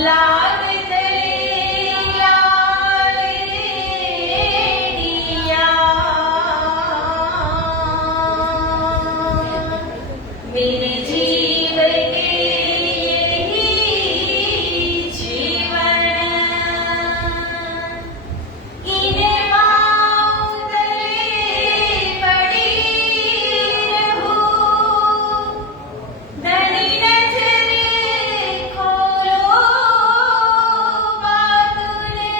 લાગ તલે લાલ રેડિયા મેરે જીવ કે યહી જીવન ઇને પાઉં તલે પડી રહું નરી નજરે ખોલો બાતુને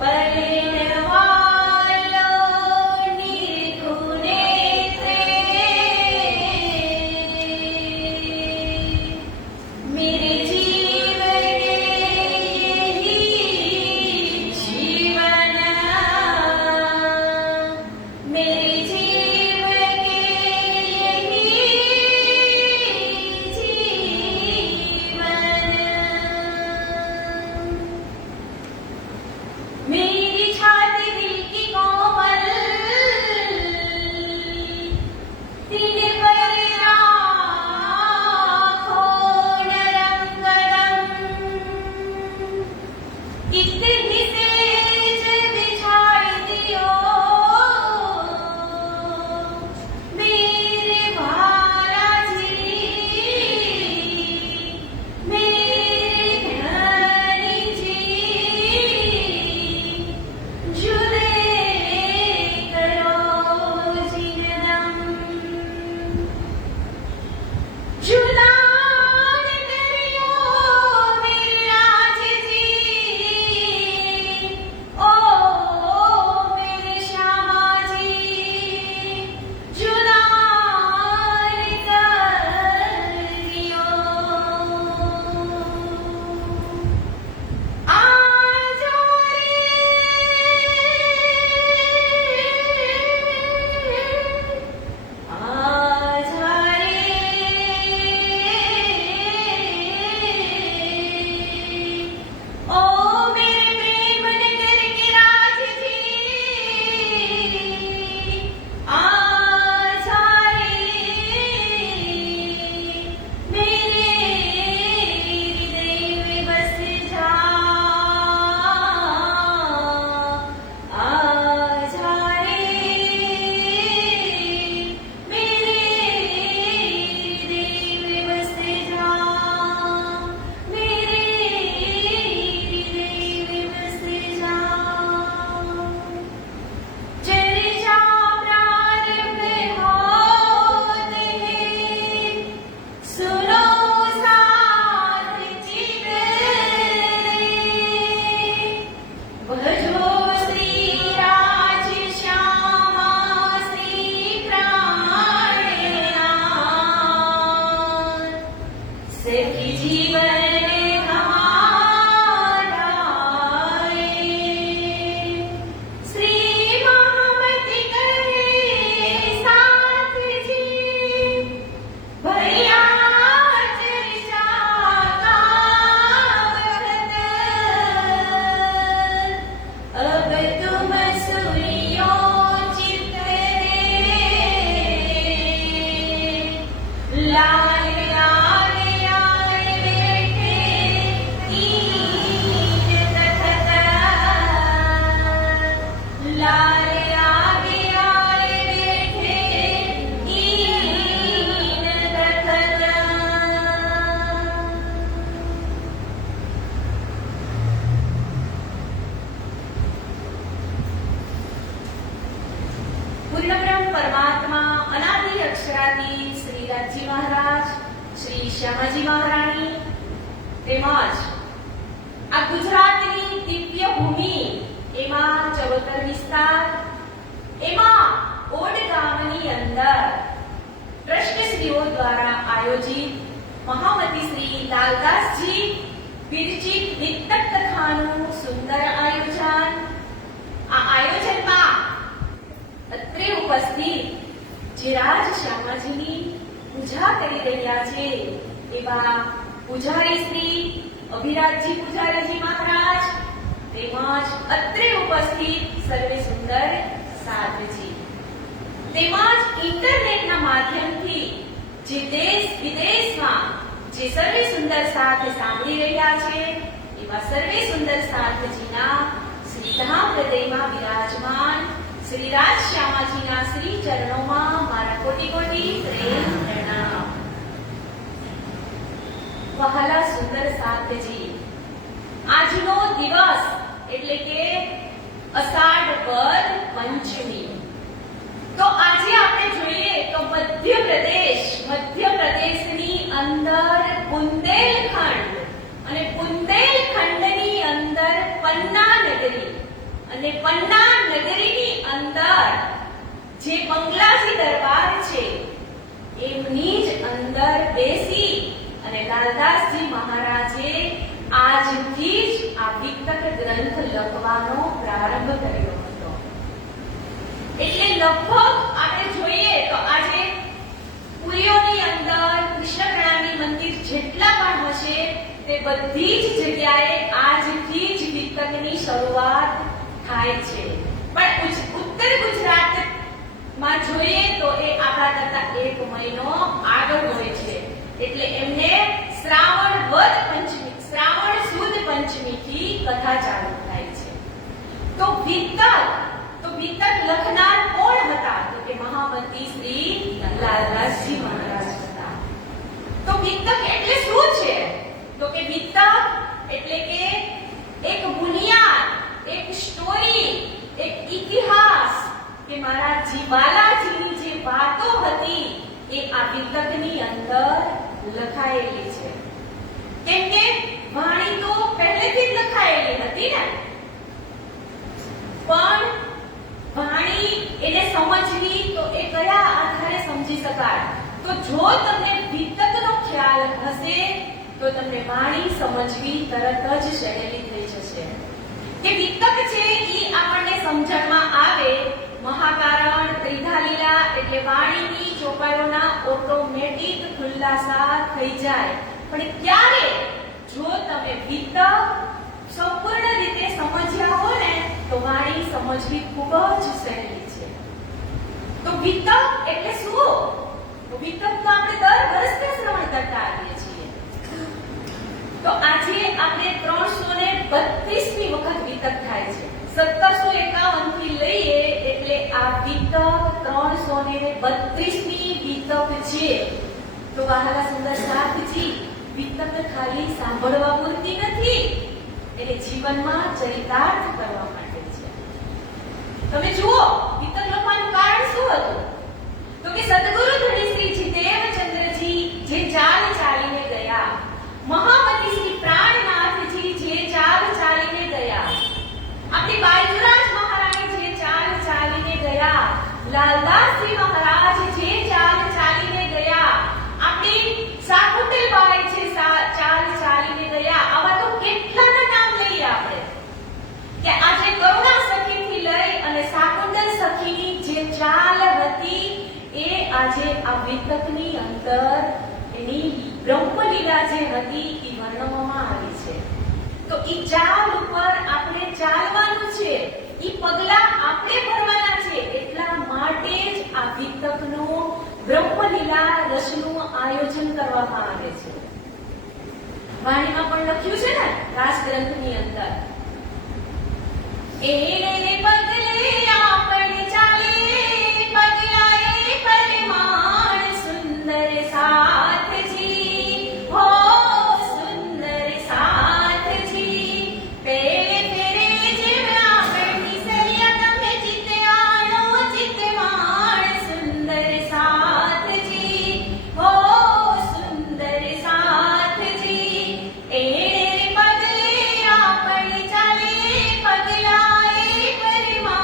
પરણવાલો નિર્ગુણે मेरे जीव के यही जीवन मेरे जीव के यही जीवन मेरी छाती दिल की कोमल सीने पर राखो नरम गरम इतनी सेज बिछाई दियो मेरे महाराजी मेरे धनी जी जुदे करो जिनदम जुलान करियो मेरे राजजी ओ मेरे श्यामाजी जुलान करियो आजो ओ मेरे प्रेम नगर के राजजी आजा मेरे हृदय में बस जा आजा मेरे हृदय में बस जा मेरे हृदय में बस जा चर्चा प्रारंभ होते हैं सुनो साथ चितरे भजो श्री राज श्यामा श्री प्राणनाथ सखी जीवन हमारा श्री महामति करे साथ जी भैया चर्चा का वक्त अब तुम सुनियो चितरे लाल लाल लाल बैठे ईद तखत लाल आगे आए बैठे ईद तखत પૂર્ણબ્રહ્મ પરમાત્મા અનાદિ અક્ષરાતીત શ્રી રાજજી મહારાજ શ્રી શ્યામાજી મહારાણી તેમજ આ ગુજરાતની દિવ્ય ભૂમિ એમાં ચરોતર વિસ્તાર એમાં ઓડ ગામની અંદર ટ્રસ્ટશ્રીઓ દ્વારા આયોજિત મહામતી શ્રી લાલદાસજી વિરચિત નિત્ય કથાનું સુંદર આયોજન આ આયોજનમાં અત્રે ઉપસ્થિત જે રાજ શ્યામાજીની પૂજા કરી રહ્યા છે એવા પૂજારી શ્રી અભિરાજજી પૂજારીજી મહારાજ તેમજ અત્રે ઉપસ્થિત સર્વે સુંદર સાધ્વી તેમજ ઇન્ટરનેટના માધ્યમથી જે દેશ વિદેશમાં જે સર્વે સુંદર સાથ સાંભળી રહ્યા છે એવા સર્વે સુંદર સાથજીના શ્રીધામ હૃદયમાં વિરાજમાન શ્રી રાજ શ્યામાજીના શ્રી ચરણોમાં મારા કોટી કોટી પ્રેમ પ્રણામ. વહાલા સુંદર સાથજી, આજનો દિવસ એટલે કે અષાઢ વદ પંચમી. તો આજે આપણે જોઈએ તો મધ્યપ્રદેશની અંદર બુંદેલખંડ અને બુંદેલખંડની અંદર પન્ના નગરી અને પન્ના નગરીની અંદર જે બંગલાજી દરબાર છે એમની જ અંદર બેસી અને લાલદાસજી મહારાજે આજથી જ આ વિતક ગ્રંથ લખવાનો પ્રારંભ કર્યો હતો. એટલે લગભગ આપણે જોઈએ તો આજે પુરીઓની અંદર કૃષ્ણ પ્રણામી મંદિર જેટલા પણ હશે તે બધી જ જગ્યાએ આજથી જ વિતકની શરૂઆત થાય છે. પણ ઉત્તર ગુજરાતમાં જોઈએ તો એ આપણા કરતા એક મહિનો આગળ હોય છે. એટલે એમને શ્રાવણ સુદ પંચમી થી કથા ચાલુ થાય છે. તો વિતક લખનાર કોણ હતા? તો કે મહામંત્રી શ્રી લાલદાસજી મહારાજ હતા. તો વિતક એટલે શું છે? તો કે વિતક એટલે કે એક બુનિયાદ, એક સ્ટોરી, એક ઇતિહાસ કે મારા બાલાજીની જે વાતો હતી એ આ વિતકની અંદર લખાયેલી છે. કેમ કે વાણી તો પહેલેથી જ લખાયેલી હતી ને, પણ વાણી એને સમજવી તો એ કયા આધારે સમજી શકાય? તો જો તમને વિતકનો ખ્યાલ હશે તો તમને વાણી સમજવી તરત જ સહેલી થઈ જશે. કે વિતક છે એ આપણને સમજણમાં આવે મહાકારણ, ત્રિધાલીલા એટલે વાણીની ચોપાઈઓના ઓટોમેટિક ખુલાસા થઈ જાય. પણ ક્યારે? જો તમે વિતક સંપૂર્ણ રીતે સમજ્યા હો ને તો વાણી સમજવી ખૂબ જ સહેલી છે. તો વિતક એટલે શું? તો વિતક તો આપણે દર વર્ષે શ્રવણ કરતા આવીએ છીએ. તો આજે આપણે 332મી વખત વિતક થાય છે. 1751 થી લઈએ એટલે આ વિતક 332મી વિતક છે. તો વહાલા સુંદર સાથજી, વિતક ખાલી સાંભળવા પૂરતી નથી, એને જીવનમાં ચરિતાર્થ કરવા માટે છે. તમે જુઓ વિતક લખવાનું કારણ શું હતું? તો કે સદગુરુ ધણી શ્રી જીતેવચંદ્રજી જે ચાલ ચાલીને ગયા, મહામતી શ્રી પ્રાણનાથજી જે ચાલ ચાલીને ગયા, આપણી બાઈજરાજ મહારાણી જે ચાલ ચાલીને ગયા, લાલદાસજી મહારાજ જે ચાલ ચાલીને ગયા, આપણી શાકુંતલબાઈ જે ચાલ ચાલીને ગયા. આવા તો કેટલાના નામ લઈએ આપણે કે આજે કરુણા સખીથી લઈ અને શાકુંતલ સખીની જે ચાલ હતી એ આજે આ વિતકની અંદર એની બ્રહ્મલીલા જે હતી એ વર્ણવવામાં આવી છે. તો ઈ ચાલ ઉપર આપણે ચાલવાનું છે, ઈ પગલા આપણે ભરવાના છે. એટલા માટે જ આ વિતકનો બ્રહ્મલીલા રસનું આયોજન કરવામાં આવે છે. વાણીમાં પણ લખ્યું છે ને રાસ ગ્રંથની અંદર, એને પગલે આપણે ચાલે, પગલાએ પરિમાણ સુંદર સાથજી, હો સુંદર સાથજી. પેલે ફેરે જેમ આપણી સરિયા તમે જીતે આણો, જીતવાણ સુંદર સાથજી, હો સુંદર સાથજી. એને પગલે આપણે ચાલે, પગલાએ પરિમાણ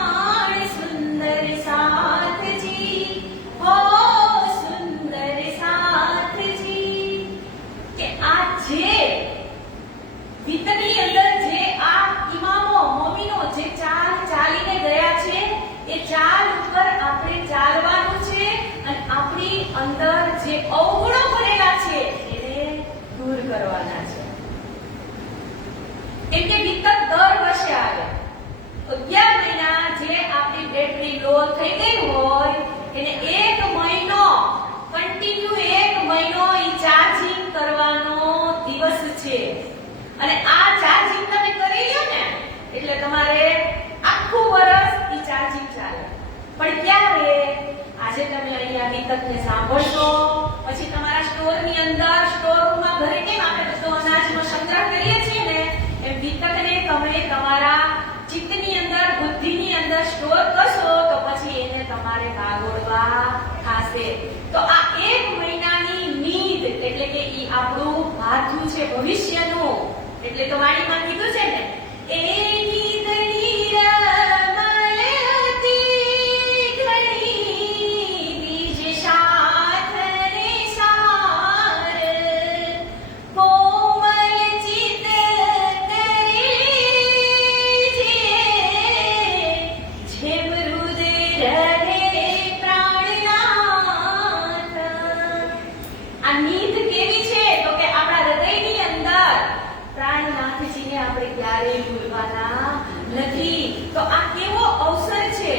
અને આ ચાર્જિંગ તમે કરી લ્યો ને એટલે તમારે આખું વર્ષ ઈ ચાર્જિંગ ચાલે. પણ ક્યારે? આજે તમે અહીંયા વિતકને સાંભળશો, પછી તમારા સ્ટોરની અંદર, સ્ટોર રૂમમાં ઘરે કેમ આપણે બધો અનાજનો સંગ્રહ કરીએ છીએ ને, એમ વિતકને તમે તમારા ચિત્તની અંદર, બુદ્ધિની અંદર સ્ટોર કરશો તો પછી એને તમારે કાગોળવા થાશે. તો આ 1 મહિનાની નીંદ એટલે કે ઈ આપણું ભાથું છે ભવિષ્યનું. એટલે તો વાણીમાં કીધું છે ને, એ નીંદની રમણ હતી ઘણી, બીજ સાથને સાર, કોમલ ચિત્ત કરે જે મૃદ રહે પ્રાણનાથ. આ નીંદ કેવી છે? તો કે આપણા હૃદયની અંદર પ્રાણનાથજીને આપણે ક્યારેય ભૂલવાના નથી. તો આ કેવો અવસર છે?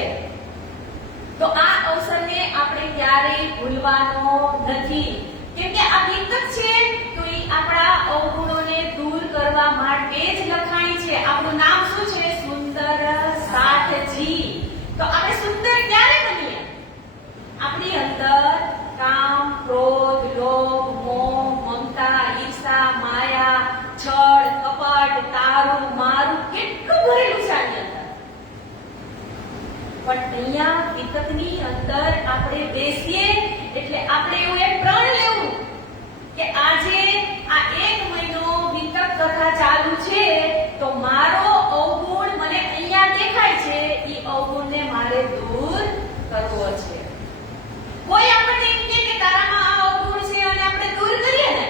તો આ અવસરને આપણે ક્યારેય ભૂલવાનો નથી. કેમ કે આ વિતક છે તો એ આપણા અવગુણોને દૂર કરવા માટે જ લખાણી છે. આપણું નામ શું છે? સુંદર સાઠજી. તો આપણે સુંદર ક્યારે બનીએ? આપણી અંદર કામ, ક્રોધ, લોભ, મોહ, મમતા, ઈર્ષા, માયા, છળ, કપટ, તારું, મારું કેટલું ભરેલું છે આની અંદર. પણ અહીંયા વિતકની અંદર આપણે બેસીએ એટલે આપણે એવું એક પ્રણ લેવું કે આજે આ 1 મહિનો વિતક કથા ચાલુ છે તો મારો અવગુણ મને અહીંયા દેખાય છે, ઈ અવગુણને મારે દૂર કરવો છે. કોઈ આપણને એમ કહે કે તારામાં આ અવગુણ છે અને આપણે દૂર કરીએ ને,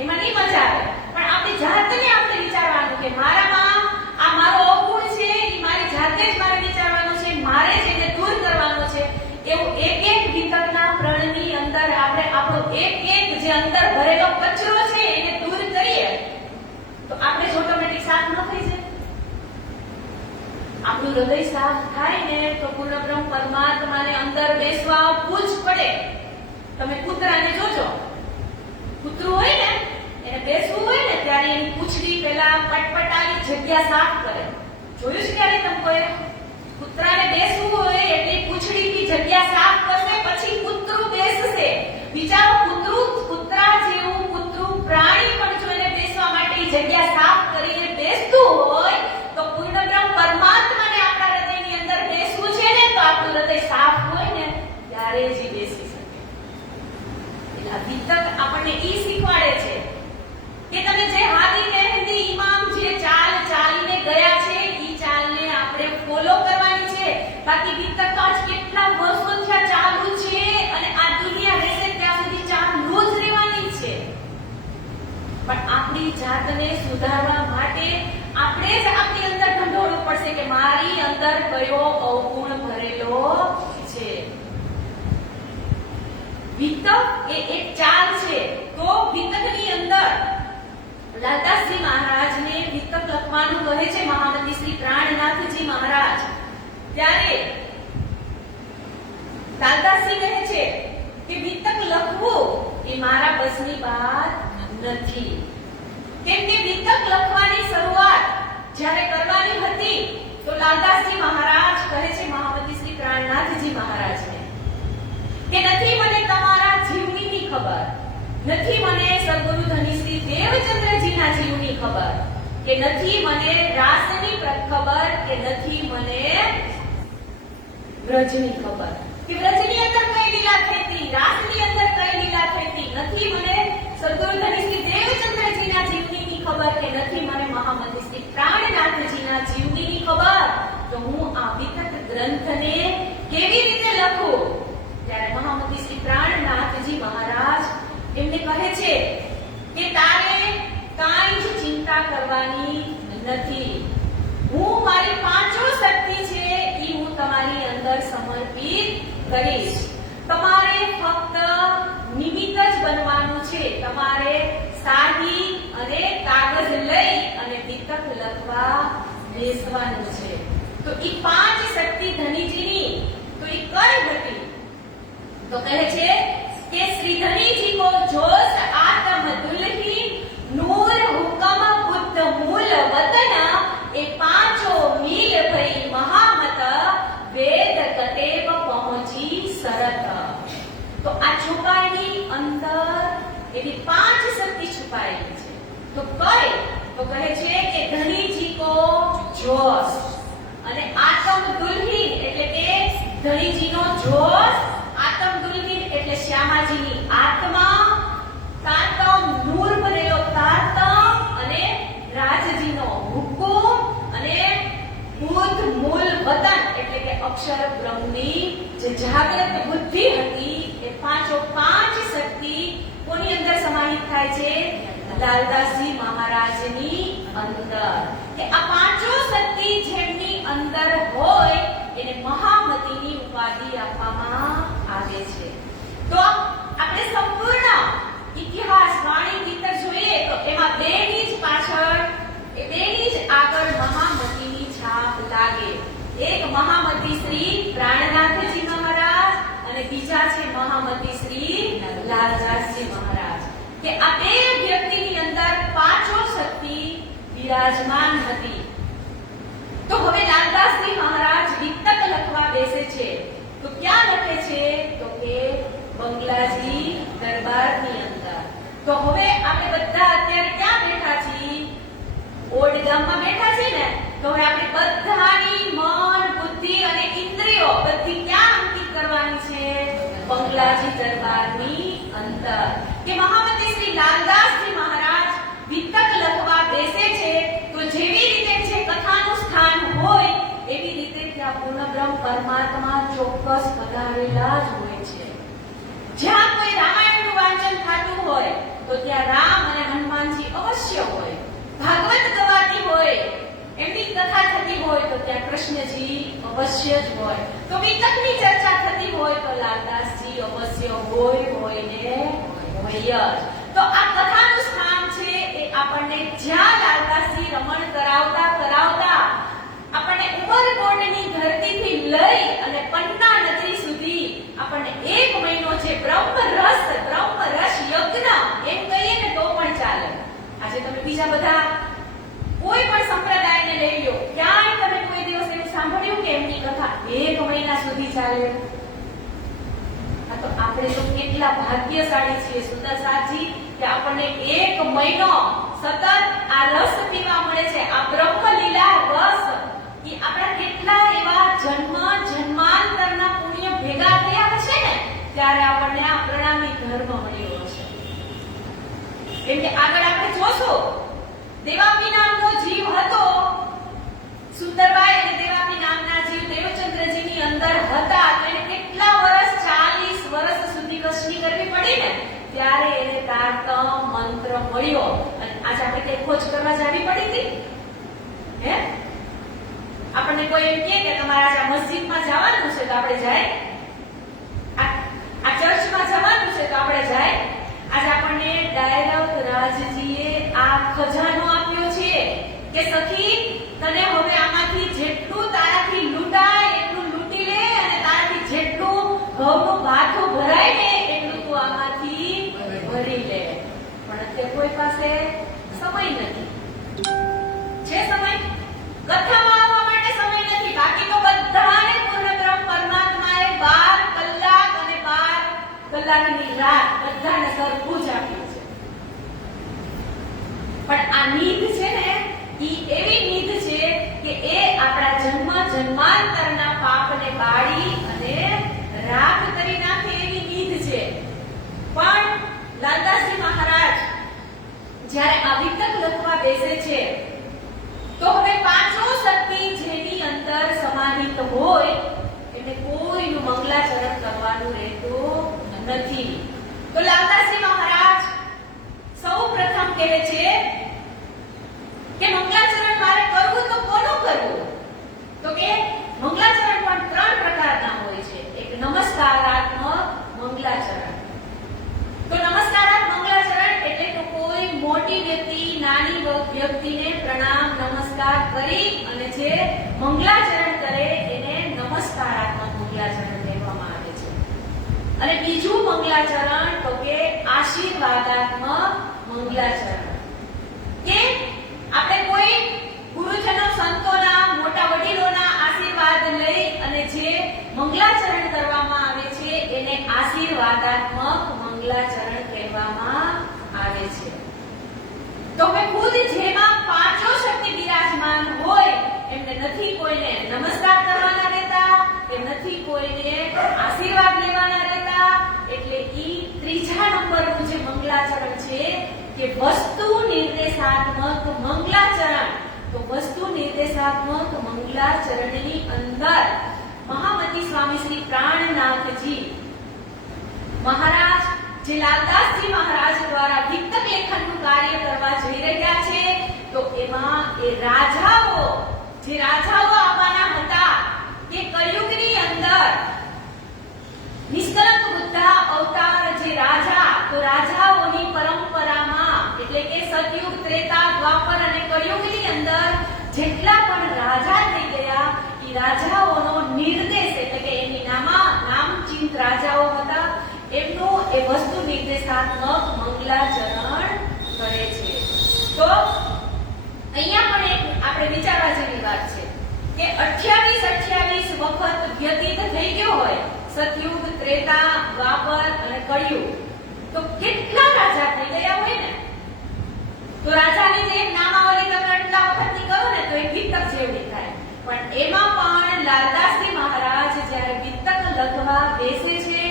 એમાં નહીં મજા આવે. પણ આપણી જાતને આપણે વિચારવાનું કે મારામાં આ મારો અવગુણ છે, ઈ મારી જાતે જ મારે વિચારવાનું છે, મારે જ એને દૂર કરવાનો છે. એવું એક વિતકના પ્રણની અંદર આપણે આપણો એક જે અંદર ભરેલો કચરો છે એને દૂર કરીએ તો આપણે જ ઓટોમેટિક સાફ ન થઈ જાય. આપણું હૃદય સાફ થાય ને તો પૂર્ણ બ્રહ્મ પરમાત્માને અંદર બેસવા આવવું જ પડે. તમે કૂતરાને જોજો, કૂતરું હોય ને એને બેસવું હોય ને ત્યારે એની પૂંછડી પહેલા પટપટાવી જગ્યા સાફ કરે. જોયું છે ક્યારે તમે કોઈ? કૂતરાને બેસવું હોય એટલે પૂંછડીથી જગ્યા સાફ કરશે, પછી કૂતરું બેસશે. બિચારો કૂતરા જેવું કૂતરું પ્રાણી પણ જો એને બેસવા માટે જગ્યા સાફ કરીને બેસતું હોય તો પૂર્ણ બ્રહ્મ પરમાત્માને આપણા હૃદયની અંદર બેસવું છે ને તો આપણું હૃદય સાફ હોય ને ત્યારે જ બેસી શકે. એટલે આ વિતક આપણને ઈ શીખવાડે છે કે તમે જે હાદી મહેંદી ઇમામ જે ચાલ ચાલીને ગયા છે ઈ ચાલને આપણે ફોલો કરવાની છે. બાકી વિતક આજ કેટલા વર્ષો થયા ચાલુ છે અને આ દુનિયા રહેશે ત્યાં સુધી ચાલુ જ રહેવાની છે. પણ આપણી જાતને સુધારવા માટે આપણે જ આપણી અંદર ઢંઢોળવું પડશે કે મારી અંદર કયો અવગુણ ભરેલો છે. વિતક એ એક ચાલ છે. તો વિતકની અંદર લાલદાસજી મહારાજને વિતક લખવાનું કહે છે મહામંત્રી શ્રી પ્રાણનાથજી મહારાજ. ત્યારે લાલદાસજી કહે છે કે વિતક લખવું એ મારા બસની વાત નથી. કેમ કે વિતક લખવાની શરૂઆત જ્યારે કરવાની હતી તો લાલદાસજી મહારાજ કહે છે મહામંત્રી શ્રી પ્રાણનાથજી મહારાજને કે નથી મને તમારા જીવનીની ખબર, નથી મને સદગુરુ ધની શ્રી દેવચંદ્રજીના જીવની ખબર, કે નથી મને રાસની ખબર, કે નથી મને વ્રજની ખબર, કે વ્રજની અંદર કઈ લીલા થઈ હતી, રાસની અંદર કઈ લીલા થઈ હતી. નથી મને સદગુરુ ધની શ્રી દેવચંદ્રજીના જીવનીની ખબર, કે નથી મને મહામંત્રી શ્રી પ્રાણનાથજીના જીવનીની ખબર. તો હું આ વિતક ગ્રંથને કેવી રીતે લખું? ત્યારે મહામંત્રી શ્રી પ્રાણનાથજી મહારાજ એમને કહે છે કે તારે કાંઈ જ ચિંતા કરવાની નથી. હું મારી 5 શક્તિ છે એ હું તમારી અંદર સમર્પિત કરીશ. તમારે ફક્ત નિમિત્ત જ બનવાનું છે. તમારે સાદી અને કાગળ લઈ અને વિતક લખવા બેસવાનું છે. તો એ 5 શક્તિ ધનીજીની તો એ કઈ હતી? તો કહે છે કે શ્રી ધनी जी को जोश आत्म दुल्ही नूर हुक्म बुद्ध शक्ति છુપાયેલી છે. તો કઈ? તો કહે છે કે ધણીજી કો જોશ, અને આતમ દુલ્હીન એટલે કે ધણીજીનો જોશ, આતમ દુલ્હીન એટલે શ્યામાજીની આત્મા, તાતમ નૂર ભરેલો તાતમ, અને રાજજીનો હુકુમ, અને બુદ્ધ મૂલ વતન એટલે કે અક્ષર બ્રહ્મની જે જાગૃત બુદ્ધિ હતી એ પાંચો પાંચ શક્તિ કોની અંદર સમાહિત થાય છે? લાલદાસજી મહારાજની અંદર. કે આ પાંચો શક્તિ જેમની અંદર હોય એને મહામતીની ઉપાધિ આપવામાં આવે છે. તો આપણે સંપૂર્ણ ઇતિહાસ વાણી ગીતર જોઈએ તો એમાં બેની જ પાછળ બેની જ આગળ મહામતીની છાપ લાગે. એક મહામતી શ્રી પ્રાણનાથજી મહારાજ અને બીજા છે મહામતી શ્રી લાલદાસજી મહારાજ. કે આ બે વ્યક્તિની અંદર પાંચો શક્તિ વિરાજમાન હતી. તો હવે લાલદાસજી મહારાજ વિતક લખવા બેસે છે તો ક્યાં લખે છે? તો કે બંગલાજી દરબારની અંદર. તો હવે આપણે બધા અત્યારે ક્યાં બેઠા છીએ? ઓડ ગામમાં બેઠા છીએ ને. તો હવે આપણે બધાની મન, બુદ્ધિ અને ઇન્દ્રિયો બધી ક્યાં અંકિત કરવાની છે? બંગલાજી દરબારની અંદર. કે મહામતી શ્રી લાલદાસજી મહારાજ વિતક લખવા બેસે છે તો જેવી રીતે જે કથાનું સ્થાન હોય એવી રીતે ત્યાં પૂર્ણ બ્રહ્મ પરમાત્મા ચોક્કસ પધારેલા જ હોય છે. જ્યાં કોઈ રામાયણનું વાંચન થતું હોય તો ત્યાં રામ અને હનુમાનજી અવશ્ય હોય. ભાગવત ગવાતી હોય, એમની કથા થતી હોય તો ત્યાં કૃષ્ણજી અવશ્ય જ હોય. તો વિતકની ચર્ચા થતી હોય તો લાલદાસજી અવશ્ય હોય ને હોય જ. તો આ કથાનું સ્થાન છે એ આપણને જ્યાં લાલદાસજી રમણ કરાવતા આપણને ઉમરકોટની ધરતીથી લઈ અને પન્ના નગરી સુધી આપણને એક મહિનો જે બ્રહ્મરસ યજ્ઞ એમ કહીએ ને તો પણ ચાલે. આજે તમે બીજા બધા કોઈ પણ સંપ્રદાયને લઈ લો, ક્યાંય તમે કોઈ દિવસ એવું સાંભળ્યું કે એમની કથા એક મહિના સુધી ચાલે? આ તો આપણે તો કેટલા ભાગ્યશાળી છીએ સુંદર સાજી કે આપણને એક મહિનો સતત આ રસ પીવા મળે છે. આ બ્રહ્મલીલા રસ કે આપણા કેટલા એવા જન્માંતરના પુણ્ય ભેગા થયા હશે ને ત્યારે આપણને આ પ્રણામી ધર્મ મળ્યો હશે. કેમ કે આગળ આપણે જોશું દેવાપી નામનો જીવ હતો, સુંદરબાઈ અને દેવાપી નામના જીવ દેવચંદ્રજીની અંદર હતા. એને કેટલા વર્ષ 40 વર્ષ સુધી કષ્ટી કરવી પડી ને ત્યારે એને તારતમ મંત્ર મળ્યો. અને આજે આપણે કઈ ખોજ કરવા જાવી પડી હતી? હે આપણને કોઈ એમ કહે કે તમારે આજે મસ્જિદમાં જવાનું છે તો આપણે જાય, આ ચર્ચમાં જવાનું છે તો આપણે જાય. આજે આપણને ડાયરેક્ટ રાજજીએ આ ખજાનો આપ્યો છે કે સખી તને હવે આમાંથી જેટલું તારાથી લૂંટાય એટલું લૂંટી લે અને તારાથી જેટલું ઘઉંનું ભાથું ભરાય ને એટલું તું આમાંથી ભરી લે. પણ અત્યારે કોઈ પાસે સમય નથી. છે સમય? કથામાં આવવા માટે સમય નથી. બાકી તો બધાને પૂર્ણબ્રહ્મ પરમાત્માએ 12 કલાક અને 12 કલાકની રાત બધાને સરખું જ આપ્યું છે. પણ આ નીધ છે ને ઈ એવી નીધ છે કે એ આપણા જન્માંતરના પાપને બાળી અને રાખ કરી નાખે એવી નીધ છે. પણ લાલદાસજી મહારાજ જ્યારે આ વિતક લખવા બેસે છે તો હવે પાંચો શક્તિ જેની અંદર સમાહિત હોય એટલે કોઈનું મંગલાચરણ કરવાનું રહેતું નથી. તો લાલદાસજી મહારાજ સૌપ્રથમ કહે છે કે મંગલાચરણ મારે કરવું તો કોનું કરવું? તો કે મંગલાચરણ પણ 3 પ્રકારના હોય છે. એક નમસ્કારાત્મક મંગલાચરણ. તો નમસ્કારાત્મક મંગલાચરણ એટલે તો કોઈ મોટી વ્યક્તિ નાની વ્યક્તિને પ્રણામ નમસ્કાર કરી અને જે મંગલાચરણ કરે એને નમસ્કારાત્મક મંગલાચરણ કહેવામાં આવે છે. અને બીજું મંગલાચરણ તો કે આશીર્વાદાત્મક મંગલાચરણ. કે આપણે કોઈ ગુરુજનો સંતોના મોટા વડીલોના આશીર્વાદ લઈ અને જે મંગલાચરણ કરવામાં આવે છે એને આશીર્વાદાત્મક મંગલાચરણ કહેવામાં આવે છે. તો હવે ખુદ જેમાં પાંચો શક્તિ બિરાજમાન હોય એમને નથી કોઈને નમસ્કાર કરવાના રહેતા, એમ નથી કોઈને આશીર્વાદ લેવાના રહેતા. એટલે ઈ ત્રીજા નંબરનું જે મંગલાચરણ છે કે વસ્તુ નિર્દેશાત્મક મંગલાચરણ. તો વસ્તુ નિર્દેશાત્મક મંગલાચરણની અંદર મહામતી સ્વામી શ્રી પ્રાણનાથજી મહારાજ જે લાલદાસજી મહારાજ દ્વારા વિત્તક લેખનનું કાર્ય કરવા જઈ રહ્યા છે, તો એમાં એ રાજાઓ જે રાજાઓ આવવાના હતા કે કળિયુગની અંદર નિષ્કલંક બુદ્ધ અવતાર જે રાજા, તો રાજાઓની પરંપરામાં એટલે કે સતયુગ, ત્રેતા, દ્વાપર અને કળિયુગની અંદર જેટલા પણ રાજા થઈ ગયા એ રાજાઓનો નિર્દેશ એટલે કે એની નામચીન રાજાઓ હતા એમનું એ વસ્તુ નિર્દેશાત્મક મંગલાચરણ કરે છે. તો અહીંયા પણ એક આપણે વિચારવા જેવી વાત છે કે 28 વખત વ્યતીત થઈ ગયો હોય સતયુગ, ત્રેતા, દ્વાપર અને કળિયુગ, તો કેટલા રાજા થઈ ગયા હોય ને. તો રાજાની જે નામાવલી તમે આટલા વખતની કરો ને તો એ વિત્તક જેવી થાય. પણ એમાં પણ લાલદાસજી મહારાજ જ્યારે વિત્તક લખવા બેસે છે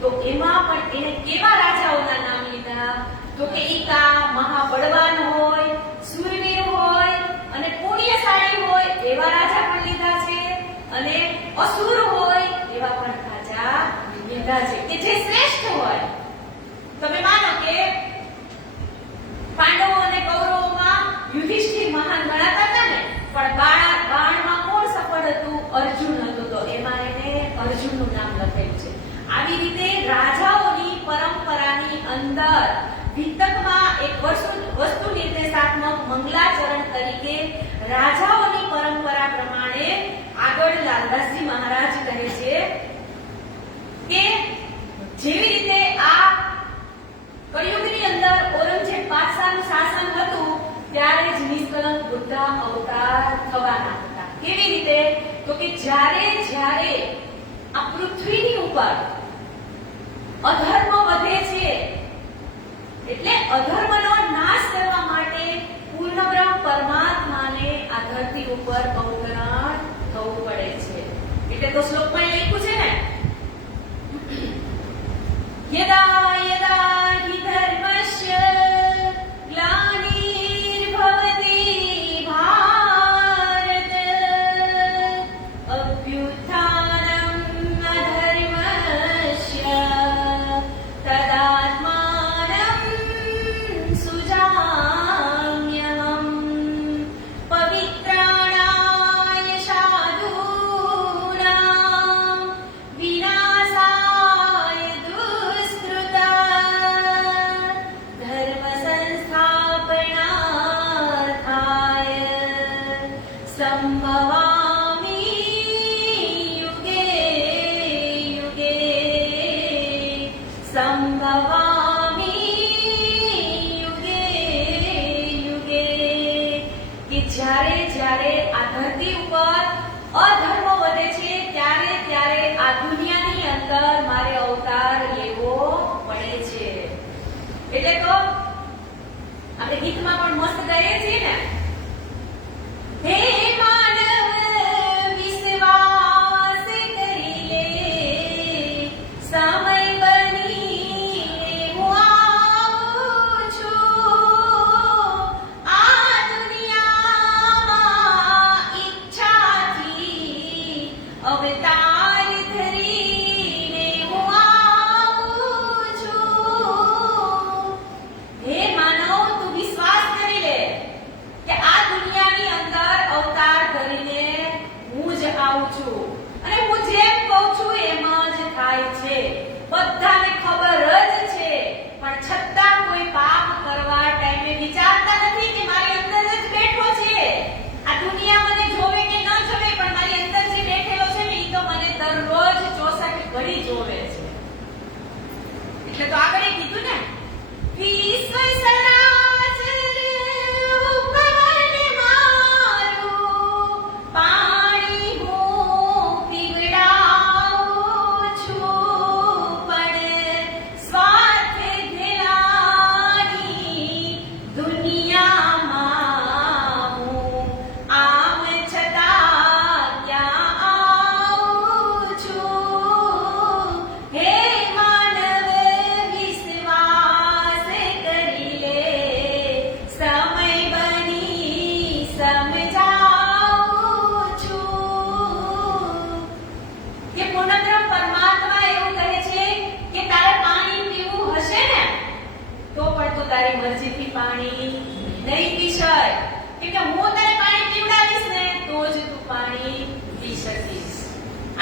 તો એમાં પણ એને કેવા રાજાઓના નામ લીધા? તો કે ઈકા મહાબળવાન હોય, સુરવીર હોય અને પુણ્યશાળી હોય એવા રાજા પણ લીધા છે, અને અસુર હોય એવા પણ રાજા લીધા છે કે જે શ્રેષ્ઠ હોય. તમે માનો કે પાંડવો અને કૌરવોમાં યુધિષ્ઠિર મહાન ગણાતા હતા ને, પણ બાણમાં કોણ સફળ હતું? અર્જુન હતો. તો એમાં એને અર્જુનનું નામ લખેલું છે. આવી રીતે રાજાઓની પરંપરાની અંદર વિત્તકમાં એક વસ્તુ નિર્દેશાત્મક મંગલાચરણ તરીકે રાજાઓની પરંપરા પ્રમાણે આગળ લાલદાસજી મહારાજ કહે છે કે જેવી રીતે આ કળિયુગની અંદર ઔરંગઝેબ બાદશાહનું શાસન હતું ત્યારે જ નિષ્કલંક બુદ્ધ અવતાર થવાના હતા. કેવી રીતે? તો કે જ્યારે આ પૃથ્વીની ઉપર અધર્મ વધે છે એટલે અધર્મનો નાશ કરવા માટે પૂર્ણ બ્રહ્મ પરમાત્માને આ ધરતી ઉપર અવતરણ થવું પડે છે. એટલે તો શ્લોકમાં લખ્યું છે ને, યદા યદા હિ ધર્મસ્ય ગ્લાનિર્ભવતિ ભારત અભ્યુત્થાનમ અધર્મસ્ય તદાત્માનં સુજામ્યહમ પવિત્રાણાય સાધૂનાં વિનાશાય દુષ્કૃતા ધર્મ સંસ્થાપનાર્થાય સંભવામિ યુગે યુગે સંભવામિ યુગે યુગે. કે જ્યારે આ ધરતી ઉપર અધર્મ વધે છે ત્યારે આ દુનિયાની અંદર મારે અવતાર લેવો પડે છે. એટલે તો આપણે ગીતમાં પણ મસ્ત ગાઈએ છીએ ને, હે માનવ વિશ્વાસ કરી લે, સમય બની હું આવું છું, આ દુનિયામાં ઈચ્છાથી અવતાર ધરીને હું આવું છું. હે માનવ, તું વિશ્વાસ કરી લે કે આ દુનિયાની અંદર અવતાર નહીં પી શક. કેમ કે હું તને પાણી પીવડાવીશ ને તો જ તું પાણી પી શકીશ.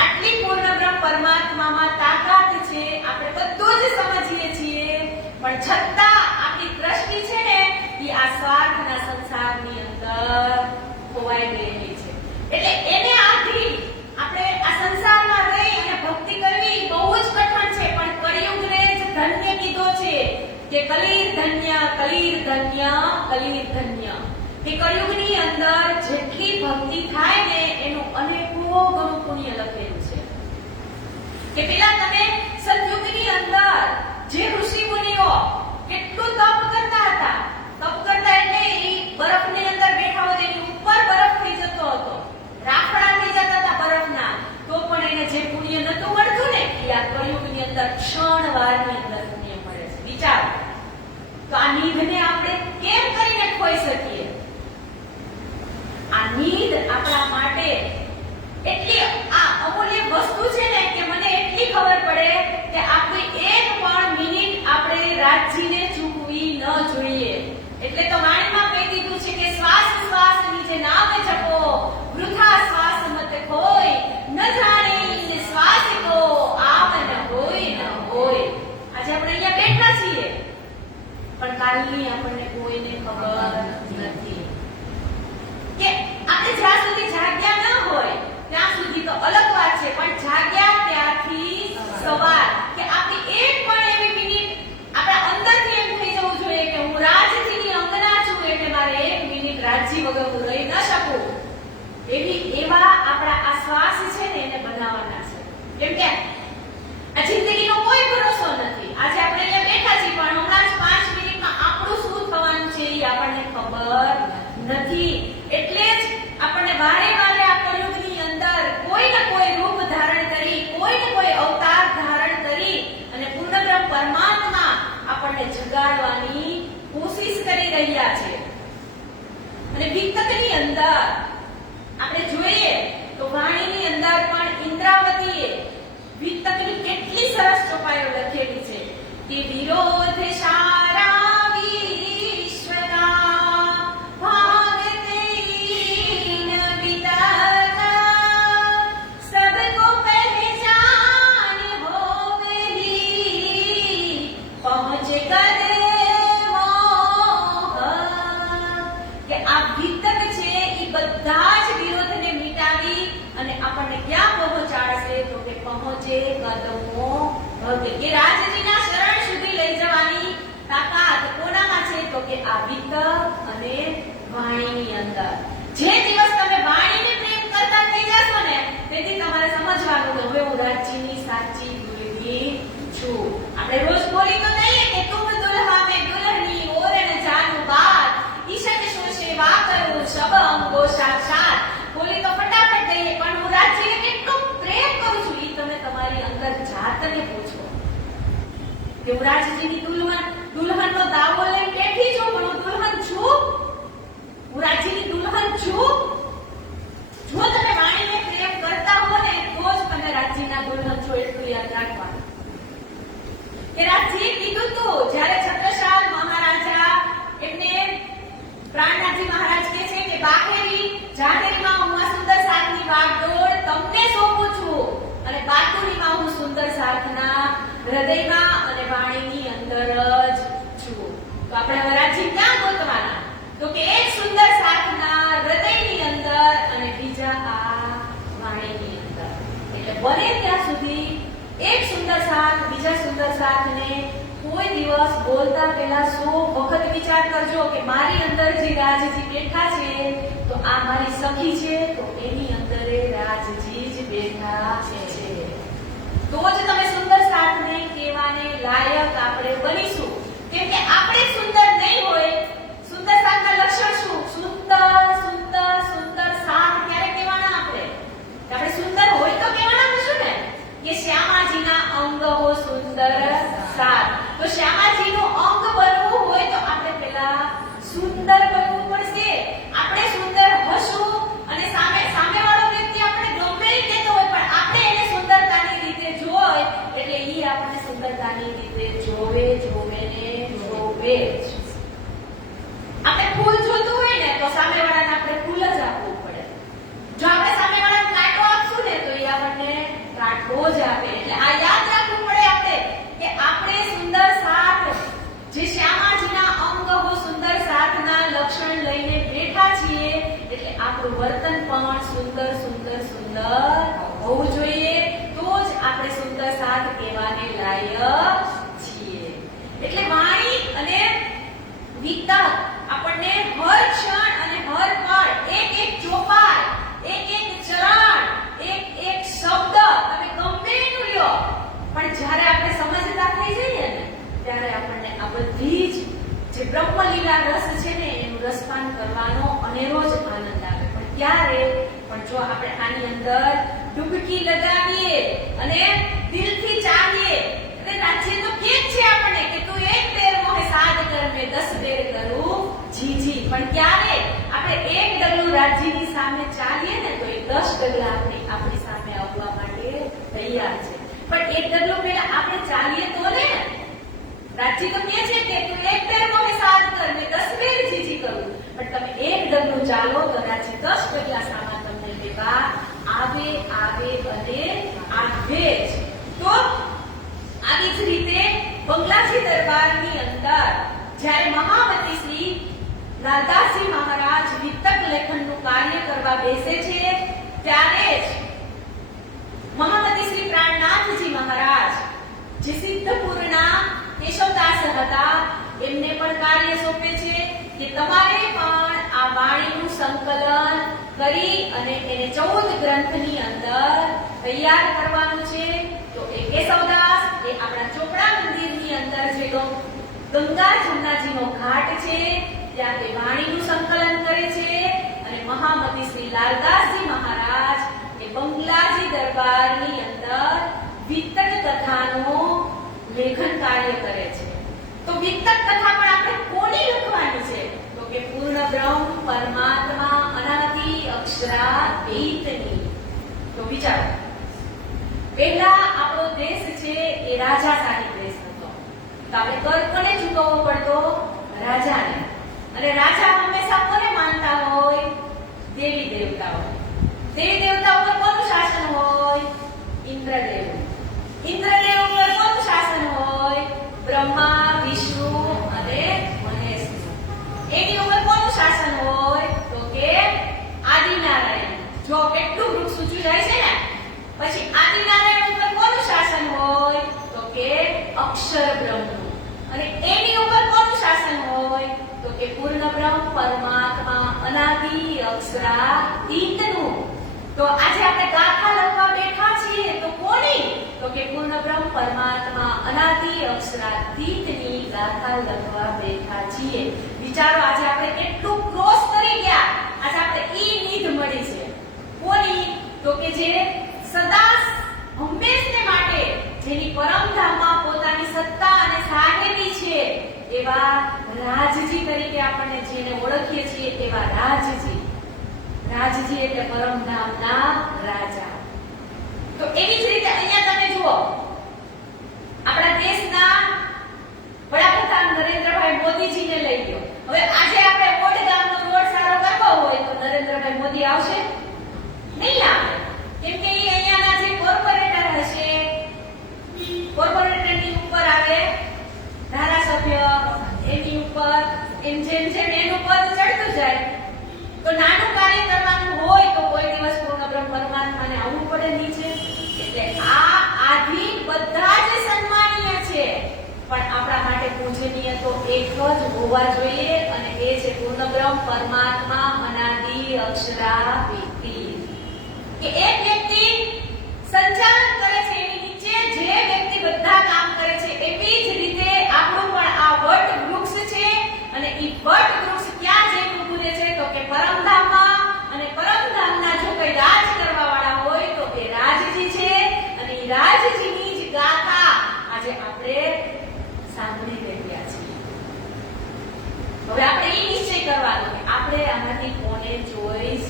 આટલી પૂર્ણ બ્રહ્મ પરમાત્મામાં તાકાત છે. આપણે બધું જ સમજીએ છીએ, પણ છતાં આપણી દ્રષ્ટિ છે ને એ આ સ્વાર્થના સંસારની અંદર ખોવાઈ ગયેલી છે. એટલે એને આધી આપણે આ સંસારમાં રહી અને ભક્તિ કરવી બહુ જ કઠણ છે. પણ કળિયુગને જ ધન્ય કીધો છે કે કલીર ધન્ય, કલીર ધન્ય, કલીર ધન્ય. કે કળિયુગની અંદર જેટલી ભક્તિ થાય ને એનું અનેકો ગણું પુણ્ય લખેલું છે. કે પેલા તમે સતયુગની અંદર જે ઋષિ મુનિઓ કેટલું તપ કરતા હતા. તપ કરતા એટલે એ બરફની અંદર બેઠા હોય એની ઉપર બરફ થઈ જતો હતો, રાખડા થઈ જતા હતા બરફના, તો પણ એને જે પુણ્ય નતું મળતું ને એ આ કળિયુગની અંદર ક્ષણવારની અંદર પુણ્ય મળે છે. વિચાર તો આ નીંદને આપણે કેમ કરીને ખોઈ શકીએ? આ નીંદ આપણા માટે એટલી આ અમૂલ્ય વસ્તુ છે ને કે મને એટલી ખબર પડે કે આપણી એક પણ મિનિટ આપણે રાજજીને ચૂકવી ન જોઈએ. એટલે તો વાણીમાં કહી દીધું છે કે શ્વાસ શ્વાસ નીચે નામ જપો, વૃથા શ્વાસ મત ખોય, ન જાણે શ્વાસ તો આમ ન હોય ન હોય. આજે આપણે અહીંયા બેઠા છીએ, પણ કાલની આપણને કોઈને ખબર નથી. કે આપણે જ્યાં સુધી જાગ્યા ન હોય ત્યાં સુધી તો અલગ વાત છે, પણ જાગ્યા ત્યારથી સવાર કે આપણી એક પણ એવી મિનિટ આપણા અંદરથી એમ થઈ જવું જોઈએ કે હું રાજજીની અંગના છું, એટલે મારે એક મિનિટ રાજજી વગર હું રહી ન શકું. એવા આપણા આ શ્વાસ છે ને એને બનાવવાના છે. કેમ કે આ જિંદગીનો કોઈ ભરોસો નથી. આજે આપણે અહીંયા બેઠા છીએ, પણ હમણાં જ 5 મિનિટમાં આપણું શું થવાનું છે એ આપણને ખબર નથી. એટલે જ આપણને વારે વારે આ કળિયુગની અંદર કોઈ ને કોઈ રૂપ ધારણ કરી, કોઈ ને કોઈ અવતાર ધારણ કરી અને પૂર્ણ બ્રહ્મ પરમાત્મા આપણને જગાડવાની કોશિશ કરી રહ્યા છે. અને વિતકની અંદર આપણે જોઈએ તો વાણીની અંદર પણ ઇન્દ્રાવતીએ વિતકની કેટલી સરસ ચોપાઈઓ લખેલી છે કે વિરોધ સારા વિશ્વના ભાગતે ન વિતકા સબકો પહેચાન હોવેહી પહોંચ કરે મોહ. કે આ વિતક છે એ બધા જ વિરોધને મિટાવી અને આપણને ક્યાં પહોંચાડશે? તો કે પહોંચે કદમો ભક્ત. કે રાજજીના શરણ સુધી લઈ જવાની તાકાત કોનામાં છે? તો કે આ વિતક અને વાણીની અંદર. જે દિવસ તમે વાણીને પ્રેમ કરતા થઈ જશો ને તેથી તમારે સમજવાનું કે હવે હું રાજજીની સાચી દુલ્હી છું. આપણે રોજ બોલી તો નહીં કે તુમ દુલ્હા મેં દુલ્હની ઓર ન જાનું બાત, ઈશક શો સેવા કરું સબ અંગો સાક્ષાત. બોલી તો ફટાફટ દઈએ, પણ હું રાજજીને કેટલો પ્રેમ કરું છું એ તમે તમારી અંદર જાતને પૂછો. કે હું રાજજીની દુલ્હનનો દાવો લઈને બેઠી છું, પણ હું દુલ્હન છું? હું રાજજીની દુલ્હન છું? જો તમે વાણીને પ્રેમ કરતા હો ને તો જ તમે રાજજીના દુલ્હન છો, એટલું યાદ રાખવાનું. કે રાજજીએ કીધું તું જ્યારે છત્રસાલ મહારાજા એમને પ્રાણનાથજી મહારાજ કહે છે કે બાકેરી જાહેરમાં હું આ સુંદર સાથની વાગડોળ તમને સોંપું છું અને બાતુરીમાં હું સુંદર સાથના હૃદયમાં અને વાણીની અંદર જ છું. તો આપણે વરાજી ક્યાં ગોતવાના? તો કે એક સુંદર સાથના હૃદયની અંદર અને બીજા આ વાણીની અંદર. એટલે બને ત્યાં સુધી એક સુંદર સાથ બીજા સુંદર સાથને કોઈ દિવસ બોલતા પહેલા 100 વખત વિચાર કરજો કે મારી અંદર જે રાજજી બેઠા છે તો આ મારી સખી છે, તો એની અંદર રાજજી જ બેઠા છે. તો જ તમે સુંદર સાથને કહેવાને લાયક આપણે બનીશું. કેમ કે આપણે સુંદર નહીં હોય. સુંદર સાથના લક્ષણ શું? સુંદર સુંદર સુંદર સાથ ક્યારે કહેવાના આપણે? આપણે સુંદર હોય તો કહેવાના શું ને કે શ્યામાજીના અંગ હો સુંદર સાથ. તો શ્યામાજીનું અંગ બનવું હોય તો આપણે પહેલા સુંદર બનવું પડશે. આપણે સુંદર હશું અને સામેવાળો વ્યક્તિ આપણે ગમે એ કહેતો હોય પણ આપણે એને સુંદરતાની રીતે જોય એટલે ઈ આપણને સુંદરતાની રીતે જોવે ને જોવે જ. આપણે ફૂલ રોજ આપે. એટલે આ યાદ રાખવું પડે આપણે કે આપણે સુંદર સાથ, જે શ્યામાજીના અંગો સુંદર સાથના લક્ષણ લઈને બેઠા છીએ, એટલે આપણું વર્તન પણ સુંદર સુંદર સુંદર હોવું જોઈએ. તો જ આપણે સુંદર સાથ કહેવાને લાયક છીએ. એટલે વાણી અને વિતક આપણને હર ક્ષણ અને હર પળ, એક એક ચોપાઈ, એક એક ચરણ, એક એક શબ્દ તમે ગમે એનું લ્યો, પણ જ્યારે આપણે સમજતા થઈ જઈએ ને ત્યારે આપણને આ બધી જ જે બ્રહ્મલીલા રસ છે ને એનું રસપાન કરવાનો અનેરો જ આનંદ આવે. પણ ક્યારે પણ જો આપણે આની અંદર ડૂબકી લગાવીએ અને દિલથી ચાલીએ, અને રાજ્ય તો કે છે આપણને કે તું એક પેર મોહે સાત કર મેં 10 પેર કરું જી. પણ ક્યારે આપણે એક ડગલું રાજ્યની સામે ચાલીએ ને તો એ 10 ડગલા આપણી સામે આવવા માટે તૈયાર છે. પણ એક ડગલું પહેલા આપણે ચાલીએ તો ને. રાજ્ય તો કે છે કે તું એક પેર મોહે સાત કર મેં 10 પેર જી કરું. પણ તમે એક ડગલું ચાલો તો રાજ્ય 10 ડગલા સામે તમને લેવા આવે અને આવે જ. તો આવી જ રીતે બંગલાજી દરબારની અંદર જ્યારે મહામતી શ્રી લાલદાસજી મહારાજ વિતક લેખનનું કાર્ય કરવા બેસે છે, ત્યારે જ મહામતી શ્રી પ્રાણનાથજી મહારાજ જે સિદ્ધપુરના કેશવદાસ હતા એમને પણ કાર્ય સોંપે છે કે તમારે પણ આ વાણીનું સંકલન કરી અને એને 14 ગ્રંથની અંદર તૈયાર કરવાનું છે. તો એ કેશવદાસ એ આપણા ચોપડા મંદિરની અંદર જે ગંગા જમનાજીનો ઘાટ છે ત્યાં એ વાણીનું સંકલન કરે છે. અને મહામતી શ્રી લાલદાસજી મહારાજ એ બંગલાજી દરબારની અંદર વિતક કથાનું લેખન કાર્ય કરે છે. તો વિતક કથા પણ આપણે કોની લખવાની છે? તો કે પૂર્ણ બ્રહ્મ પરમાત્મા અનાદિ અક્ષરાદ્વૈતની. તો વિચારો, પહેલા આપણો દેશ છે એ રાજાશાહી દેશ હતો. તો આપણે કર કોને ચૂકવવો પડતો? રાજાને. અને રાજા હંમેશા કોને માનતા હોય? દેવી દેવતાઓ. દેવી દેવતાઓ પર કોનું શાસન હોય? ઇન્દ્રદેવ. ઇન્દ્રદેવ ઉપર કોનું શાસન હોય? બ્રહ્મા, વિષ્ણુ અને મહેશ. એની ઉપર કોનું શાસન હોય? તો કે આદિનારાયણ. જો કેટલું વૃક્ષ ઊંચું જાય છે ને, પછી આદિનારાયણ ઉપર કોનું શાસન હોય? તો કે અક્ષર બ્રહ્મ. અને એની ઉપર કોનું શાસન હોય? તો કે પૂર્ણ બ્રહ્મ પરમાત્મા અનાદિ અક્ષરાતીતનું. તો આજે આપણે ગાથા લખવા બેઠા છીએ તો કોની? તો કે પૂર્ણ બ્રહ્મ પરમાત્મા અનાદિ અક્ષરાતીતની ગાથા લખવા બેઠા છીએ. વિચારો, આજે આપણે કેટલું ક્રોસ કરી ગયા. આજે આપણે ઈ નિધ મળી છે. કોની? તો કે જે સદા હંમેશને માટે જેની પરમધામમાં પોતાની સત્તા અને સાહેબી છે એવા રાજજી તરીકે આપણને જેને ઓળખીએ છીએ એવા રાજજી. રાજજી એટલે પરમધામના રાજા. તો એવી જ રીતે અહીંયા તમે જુઓ, આપણા દેશના વડાપ્રધાન નરેન્દ્રભાઈ મોદીજીને લઈ ગયો. હવે આજે આપણે ઓડગામનો રોડ સારો કરવો હોય તો નરેન્દ્રભાઈ મોદી આવશે? નહીં આવે. કેમ કે એ અહીંયાના જે કોર્પોરેટર હશે, કોર્પોરેટરની ઉપર આવે ધારાસભ્ય, એની ઉપર જેમ એનું પદ ચડતું જાય તો નાનું કાર્ય કરવાનું હોય તો કોઈ દિવસ પૂર્ણ બ્રહ્મ પરમાત્માને આવવું પડે નીચે. એટલે આ આદિ બધા જ સન્માનીય છે, પણ આપણા માટે પૂજનીય તો એક જ હોવા જોઈએ, અને એ છે પૂર્ણ બ્રહ્મ પરમાત્મા અનાદિ અક્ષરાદ્વૈત. કે એક વ્યક્તિ સંચાલન કરે છે, એની નીચે જે વ્યક્તિ બધા કામ કરે છે. એવી જ રીતે આપણું પણ આ વટ વૃક્ષ છે, અને ઈ વટ વૃક્ષ ક્યાં જઈને ઊભું રહે છે? તો કે પરમધામમાં. અને પરમધામના જો કોઈ રાજ કરવા વાળા હોય તો એ રાજજી છે. અને ઈ રાજજીની જ ગાથા આજે આપણે સાંભળી રહ્યા છીએ. હવે આપણે ઈ નિશ્ચય કરવાનો કે આપણે આમાંથી કોને ચોઈસ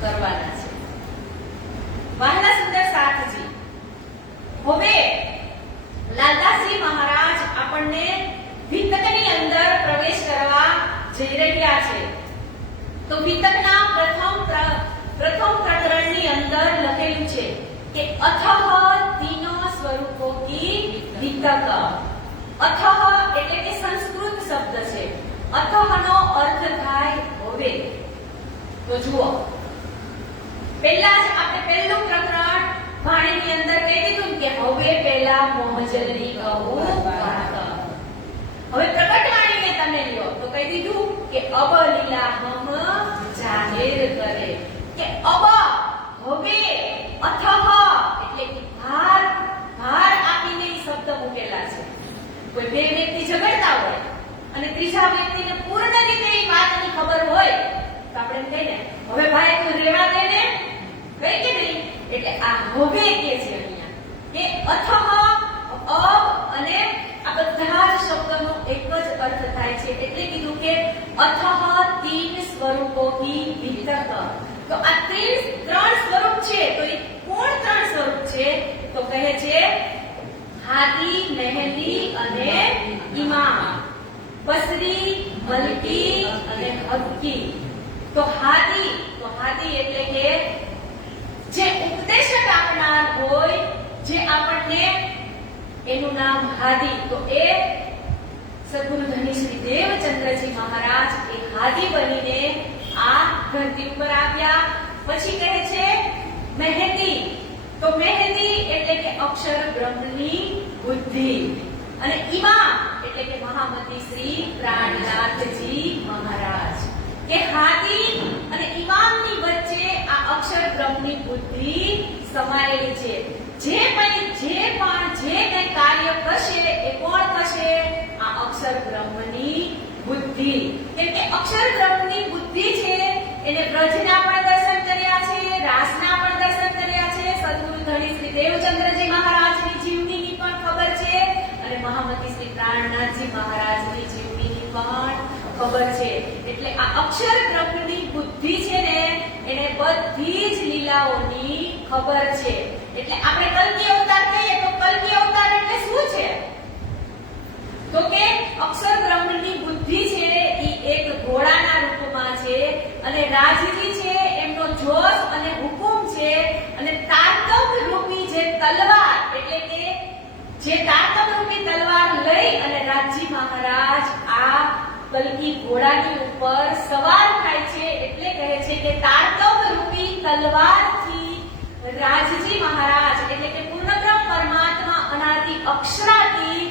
કરવાના છે. વહાલા સુંદર સાથજી, હવે લાલદાસજી મહારાજ આપણને વિતકની અંદર પ્રવેશ કરવા જઈ રહ્યા છે. તો વિતકના પ્રથમ પ્રકરણની અંદર લખેલું છે कि अथः तीनों स्वरूपों की वितक। अथः એટલે કે સંસ્કૃત શબ્દ છે। અથઃનો અર્થ થાય હવે। તો જુઓ, પહેલા જ આપણે પહેલું પ્રકરણ વાણીની અંદર કહી દીધું કે હવે પહેલા મોહજલની કહું વાત। હવે પ્રકટવાણીને તમે લ્યો તો કહી દીધું કે અબ લીલા હમ જાહેર કરે કે અબ હવે અથઃ એટલે કે ભાર આપીને ઈ શબ્દ મૂકેલા છે। કોઈ બે વ્યક્તિ ઝઘડતા હોય અને ત્રીજા વ્યક્તિને પૂર્ણ રીતે ઈ વાતની ખબર હોય તો આપણે એમ કહીએ હવે ભાઈ તું રહેવા દે ને, કઈ કે નહીં। એટલે આ હવે કે છે અહીંયા કે અથઃ અબ અને આ બધા જ શબ્દનો એક જ અર્થ થાય છે। એટલે કીધું કે અથઃ तीन स्वरूपों की वितक। तो આ ત્રણ સ્વરૂપ છે। તો એ કોણ ત્રણ સ્વરૂપ છે? તો કહે છે હાદી, મહેલી અને ઇમામ, બસરી, મલકી અને હક્કી। તો હાદી એટલે કે જે ઉપદેશક આપનાર હોય, જે આપણને, એનું નામ હાદી। તો એ સદગુરુ ધની શ્રી દેવચંદ્રજી મહારાજ એ હાદી બનીને આ ધરતી ઉપર આવ્યા। પછી કહે છે મહેદી। તો મહેદી એટલે કે અક્ષર બ્રહ્મની બુદ્ધિ અને ઇમામ એટલે કે મહામતી શ્રી પ્રાણનાથજી મહારાજ કે હાદી અને ઇમામની વચ્ચે આ અક્ષર બ્રહ્મની બુદ્ધિ સમાયેલી છે। જે કઈ કાર્ય કરશે એ કોણ થશે? આ અક્ષર બ્રહ્મની બુદ્ધિ। કેમ કે અક્ષર બ્રહ્મની બુદ્ધિ છે એને બ્રજના પણ દર્શન કર્યા છે, રાસના પણ દર્શન કર્યા છે, સદગુરુ ધણી શ્રી દેવચંદ્રજી મહારાજની જીવનીની પણ ખબર છે અને મહામતી શ્રી પ્રાણનાથજી મહારાજની જીવનીની પણ ખબર છે। એટલે આ અક્ષર બ્રહ્મની બુદ્ધિ છે ને એને બધી જ લીલાઓની ખબર છે। એટલે આપણે કલ્કી અવતાર કહીએ તો કલ્કી અવતાર એટલે શું છે? તો કે અક્ષર બ્રહ્મની બુદ્ધિ છે ઈ એક ઘોડાના રૂપમાં છે અને રાજજી છે એમનો જોશ અને હુકુમ છે અને તારતમ રૂપી જે તલવાર એટલે કે જે તારતમ રૂપી તલવાર લઈ અને રાજજી મહારાજ આ કલ્કી ઘોડાની ઉપર સવાર થાય છે। એટલે કહે છે કે તારતમ રૂપી તલવારથી રાજજી મહારાજ એટલે કે પૂર્ણબ્રહ્મ પરમાત્મા અનાદિ અક્ષરાથી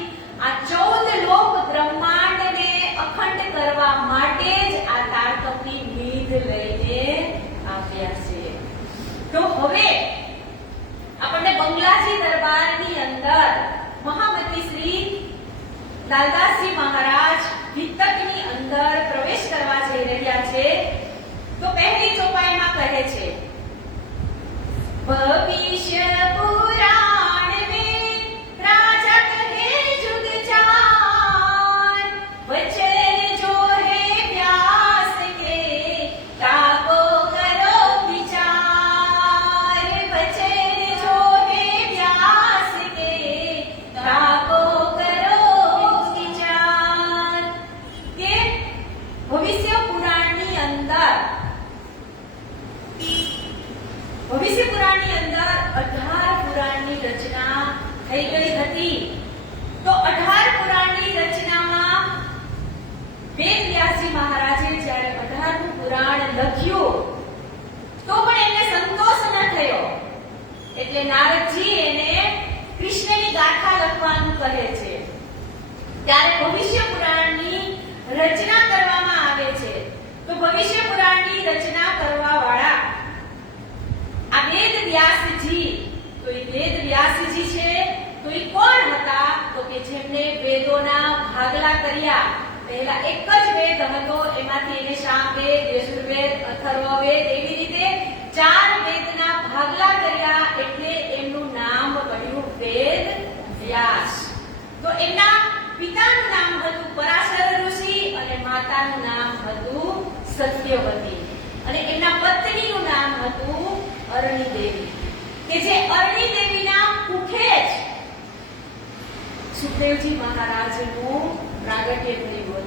આ 14 લોક બ્રહ્માંડને અખંડ કરવા માટે જ આ તારતમની નીંદ લઈને આવ્યા છે। તો હવે આપણને બંગલાજી દરબારની અંદર મહામતી શ્રી લાલદાસજી મહારાજ વિતકની અંદર પ્રવેશ કરવા જઈ રહ્યા છે। તો પહેલી ચોપાઈમાં કહે છે ભવિષ્ય પુરાણ में राजा कहे जुग चार, वचन जो है व्यास के ताको करो विचार। वचन जो है व्यास के ताको करो विचार। के भविष्य पुराणની અંદર 18 પુરાણની રચના થઈ ગઈ હતી। તો 18 પુરાણની રચનામાં વેદવ્યાસજી મહારાજે જ્યારે 18મું પુરાણ લખ્યું તો પણ એમને સંતોષ ન થયો। એટલે નારદજી એને કૃષ્ણની ગાથા લખવાનું કહે છે। ત્યારે ભવિષ્ય પુરાણની રચના કરવામાં આવે છે। તો ભવિષ્ય પુરાણની રચના કરવા વાળા આ વેદ વ્યાસજી, તો એ વેદ વ્યાસજી છે તો એ કોણ હતા? તો કે જેમને વેદોના ભાગલા કર્યા। પહેલા એક જ વેદ હતો, એમાંથી એને સામવેદ, યજુર્વેદ, અથર્વવેદ એવી રીતે 4 વેદના ભાગલા કર્યા એટલે એમનું નામ પડ્યું વેદ વ્યાસ। તો એમના પિતાનું નામ હતું પરાશર ઋષિ અને માતાનું નામ હતું સત્યવતી અને એમના પત્નીનું નામ હતું અરણી દેવી કે જે અરણી દેવીના કુખે જ સુખદેવજી મહારાજનું પ્રાગટ્ય થયું હતું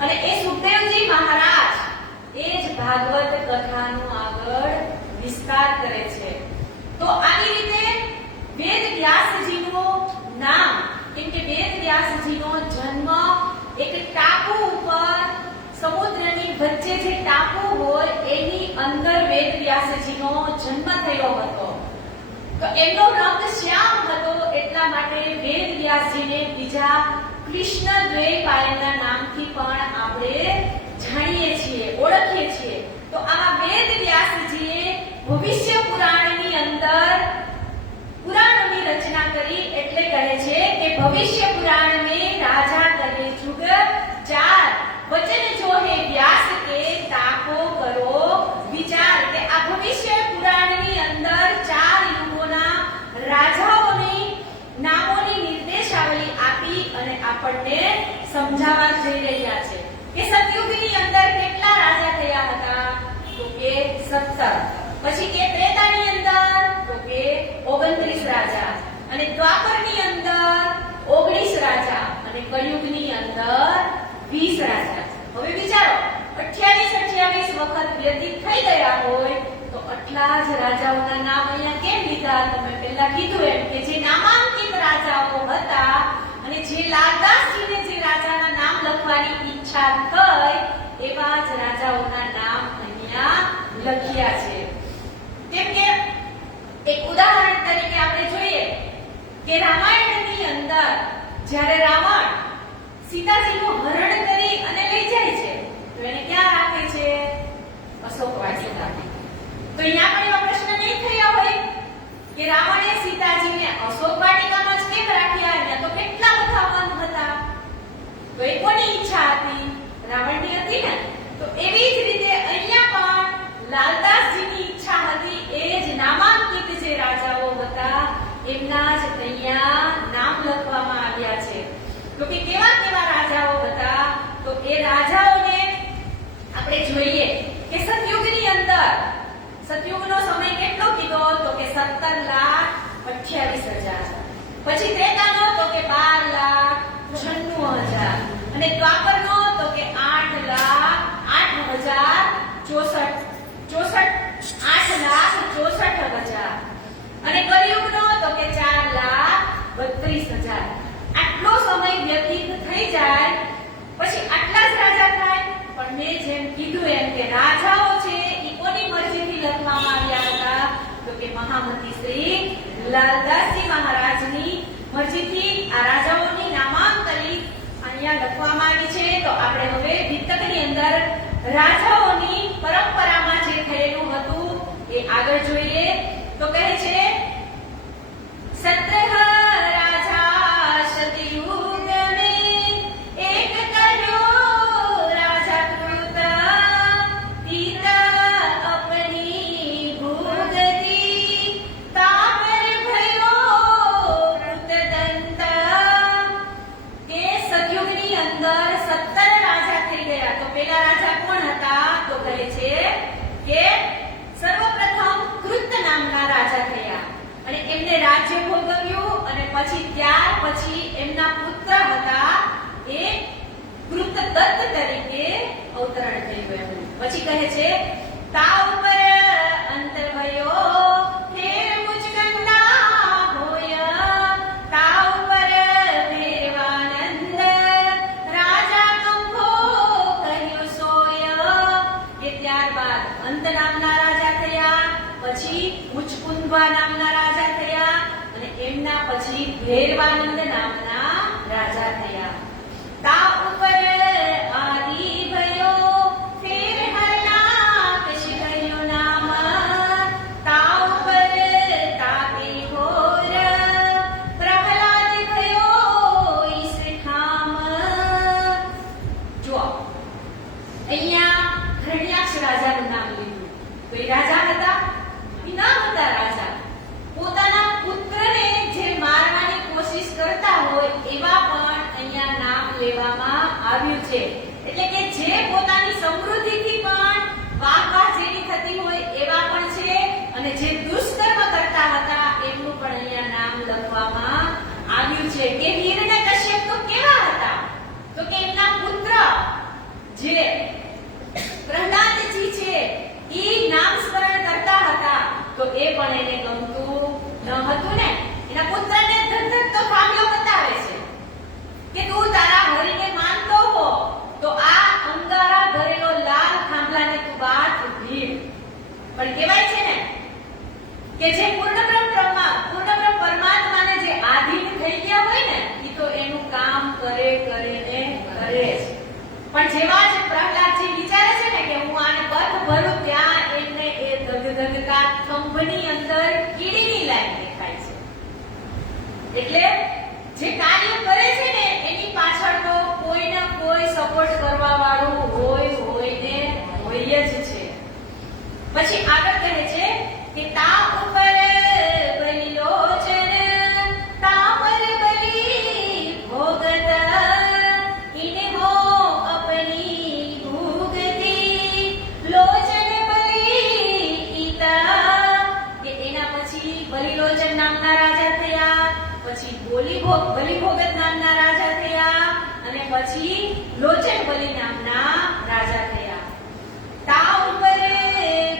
અને એ સુખદેવજી મહારાજ એ જ ભાગવત કથાનું આગળ વિસ્તાર કરે છે। તો આવી રીતે વેદ વ્યાસજીનું નામ, કેમ કે વેદ વ્યાસજીનો જન્મ એક ટાપુ ઉપર, સમુદ્રની વચ્ચે જે ટાપુ હોય એની અંદર વેદ વ્યાસજીનો જન્મ થયો હતો. તો એમનો રંગ શ્યામ હતો, એટલા માટે વેદ વ્યાસજીને બીજા કૃષ્ણ દ્વૈપાયનના નામથી પણ આપણે જાણીએ છીએ, ઓળખીએ છીએ. તો આ વેદ વ્યાસજીએ ભવિષ્ય પુરાણની અંદર પુરાણોની રચના કરી, એટલે કહે છે કે ભવિષ્ય પુરાણ में राजा करे जुग चार वचन जो है व्यास के ताको करो विचार. કે આ ભવિષ્ય પુરાણની અંદર ચાર યુગોના રાજાઓની નામોની નિર્દેશાવલી આપી અને આપણને સમજાવવા જઈ રહ્યા છે કે સતયુગની અંદર કેટલા રાજા થયા હતા? તો કે 17. પછી કે ત્રેતાની અંદર તો કે 29 રાજા, અને દ્વાપરની અંદર 19 રાજા, અને કળિયુગની અંદર 20 રાજા. હવે વિચારો 28 વખત વ્યતીત થઈ ગયા હોય તો આટલા જ રાજાઓના નામ અહીંયા કેમ લીધા? તમે પહેલા કીધું એમ કે જે નામાંકિત રાજાઓ હતા અને જે લાલદાસજીને જે રાજાના નામ લખવાની ઈચ્છા થઈ એવા જ રાજાઓના નામ અહીંયા લખ્યા છે. કેમ કે એક ઉદાહરણ તરીકે આપણે જોઈએ કે રામાયણની અંદર જ્યારે રાવણ સીતાજીનું હરણ કરી અને લઈ જાય છે તો એને ક્યાં રાખે છે? અશોક વાટિકા. તો અહીંયા પણ એવા પ્રશ્ન નહીં થયા હોય કે રાવણે સીતાજીને અશોક વાટિકામાં જ કેમ રાખ્યા? અહીંયા તો કેટલા બધા વન હતા. તો એ કોની ઈચ્છા હતી? રાવણની હતી ને. તો એવી જ રીતે અહીંયા પણ લાલદાસજીની ઈચ્છા હતી, એ જ નામાંકિત જે રાજાઓ હતા એમના જ અહીંયા નામ લખવામાં આવ્યા છે. તો કે કેવા કેવા રાજાઓ હતા? તો એ રાજાઓને આપણે જોઈએ કે સતયુગની અંદર, સતયુગનો સમય કેટલો કીધો? તો કે 17,28,000. પછી ત્રેતાનો તો કે 12,96,000, અને દ્વાપરનો તો કે 8,64,000, અને કળિયુગનો તો કે 4,32,000. આટલો સમય વ્યતીત થઈ જાય પછી આટલા જ રાજા થાય. પણ મેં જેમ કીધું એમ કે રાજાઓ છે ઈ કોની મરજીથી લખવામાં આવ્યા હતા? તો કે મહામતી શ્રી લાલદાસજી મહારાજની મરજીથી આ રાજાઓની નામાંકની અહીંયા લખવામાં આવી છે. તો આપણે હવે વિતકની અંદર રાજાઓની પરંપરામાં જે થયેલું હતું એ આગળ જોઈએ. તો કહે છે 17 રાજા સતયુગ में एक કર્યો રાજા કૃત તીત અપની ભૂગતી તાપર ભયો કૃતદંત. કે સતયુગની અંદર 17 રાજા થઈ ગયા. તો પેલા રાજા કોણ હતા? તો કહે છે કે સર્વપ્રથમ કૃત નામના રાજા થયા અને એમને રાજ્ય ભોગવ્યું, અને પછી ત્યાર પછી એમના પુત્ર હતા એ કૃતદત્ત તરીકે અવતરણ થઈ ગયું. પછી કહે છે તા ઉપર અંતર ભયો ફેર મુચકંડા હોય તા ઉપર ભેરવાનંદ રાજા કંભો કહ્યું સોય. કે ત્યારબાદ અંત નામના રાજા થયા, પછી મુચકુંદવા નામના રાજા થયા, અને એમના પછી ભૈરવાનંદ નામના રાજા થયા. તા ઉપર આદિ ભયો ફેર હરનાકશ કહ્યું નામ તા ઉપર તાપી ઘોર પ્રહલાદ ભયો ઈશ્ઠામ. જો અહીંયા હરણ્યાક્ષ રાજાનું નામ લીધું. તો એ રાજા હતા? ના હતા રાજા. પોતાના પુત્રને જે મારવાની કોશિશ કરતા હોય એવા પણ અહીંયા નામ લેવામાં આવ્યું છે. એટલે કે જે પોતાની સમૃદ્ધિથી પણ વાહ જેની થતી હોય એવા પણ છે, અને જે દુષ્કર્મ કરતા હતા એમનું પણ અહીંયા નામ લખવામાં આવ્યું છે. કે હિરણ્યકશ્યપ તો કેવા હતા? તો કે એમના પુત્ર જે પ્રહલાદજી છે ઈ નામ સ્મરણ કરતા હતા તો એ પણ એને ગમતું ન હતું ને. એના કે તું તારા હરિને માનતો હો તો આ અંગારા ભરેલો લાલ થાંભલાને તું બાદ ભીડ. પણ કહેવાય છે ને કે જે પૂર્ણબ્રહ્મ પરમાત્માને જે આધીન થઈ ગયા હોય ને એ તો એનું કામ કરે જ. પણ જેવા જ પ્રહલાદજી વિચારે છે ને કે હું આને પથ ભરું ત્યાં એને એ ધગધગતા થંભની અંદર કીડીની લાઈન દેખાય છે. એટલે જે કાર્ય કરે છે ને એની પાછળ તો કોઈ ને કોઈ સપોર્ટ કરવા વાળું હોય જ છે. પછી આગળ કહે છે કે તા ઉપર બલિલોચન તા પર બલી ભોગત ઇને હો અપની ભૂગતી લોચન બલી ઈતા. કે એના પછી બલિલોચન નામના રાજા થયા, પછી બલિભોગત નામના રાજા થયા અને પછી લોચન બલી નામના રાજા થયા. તા ઉપર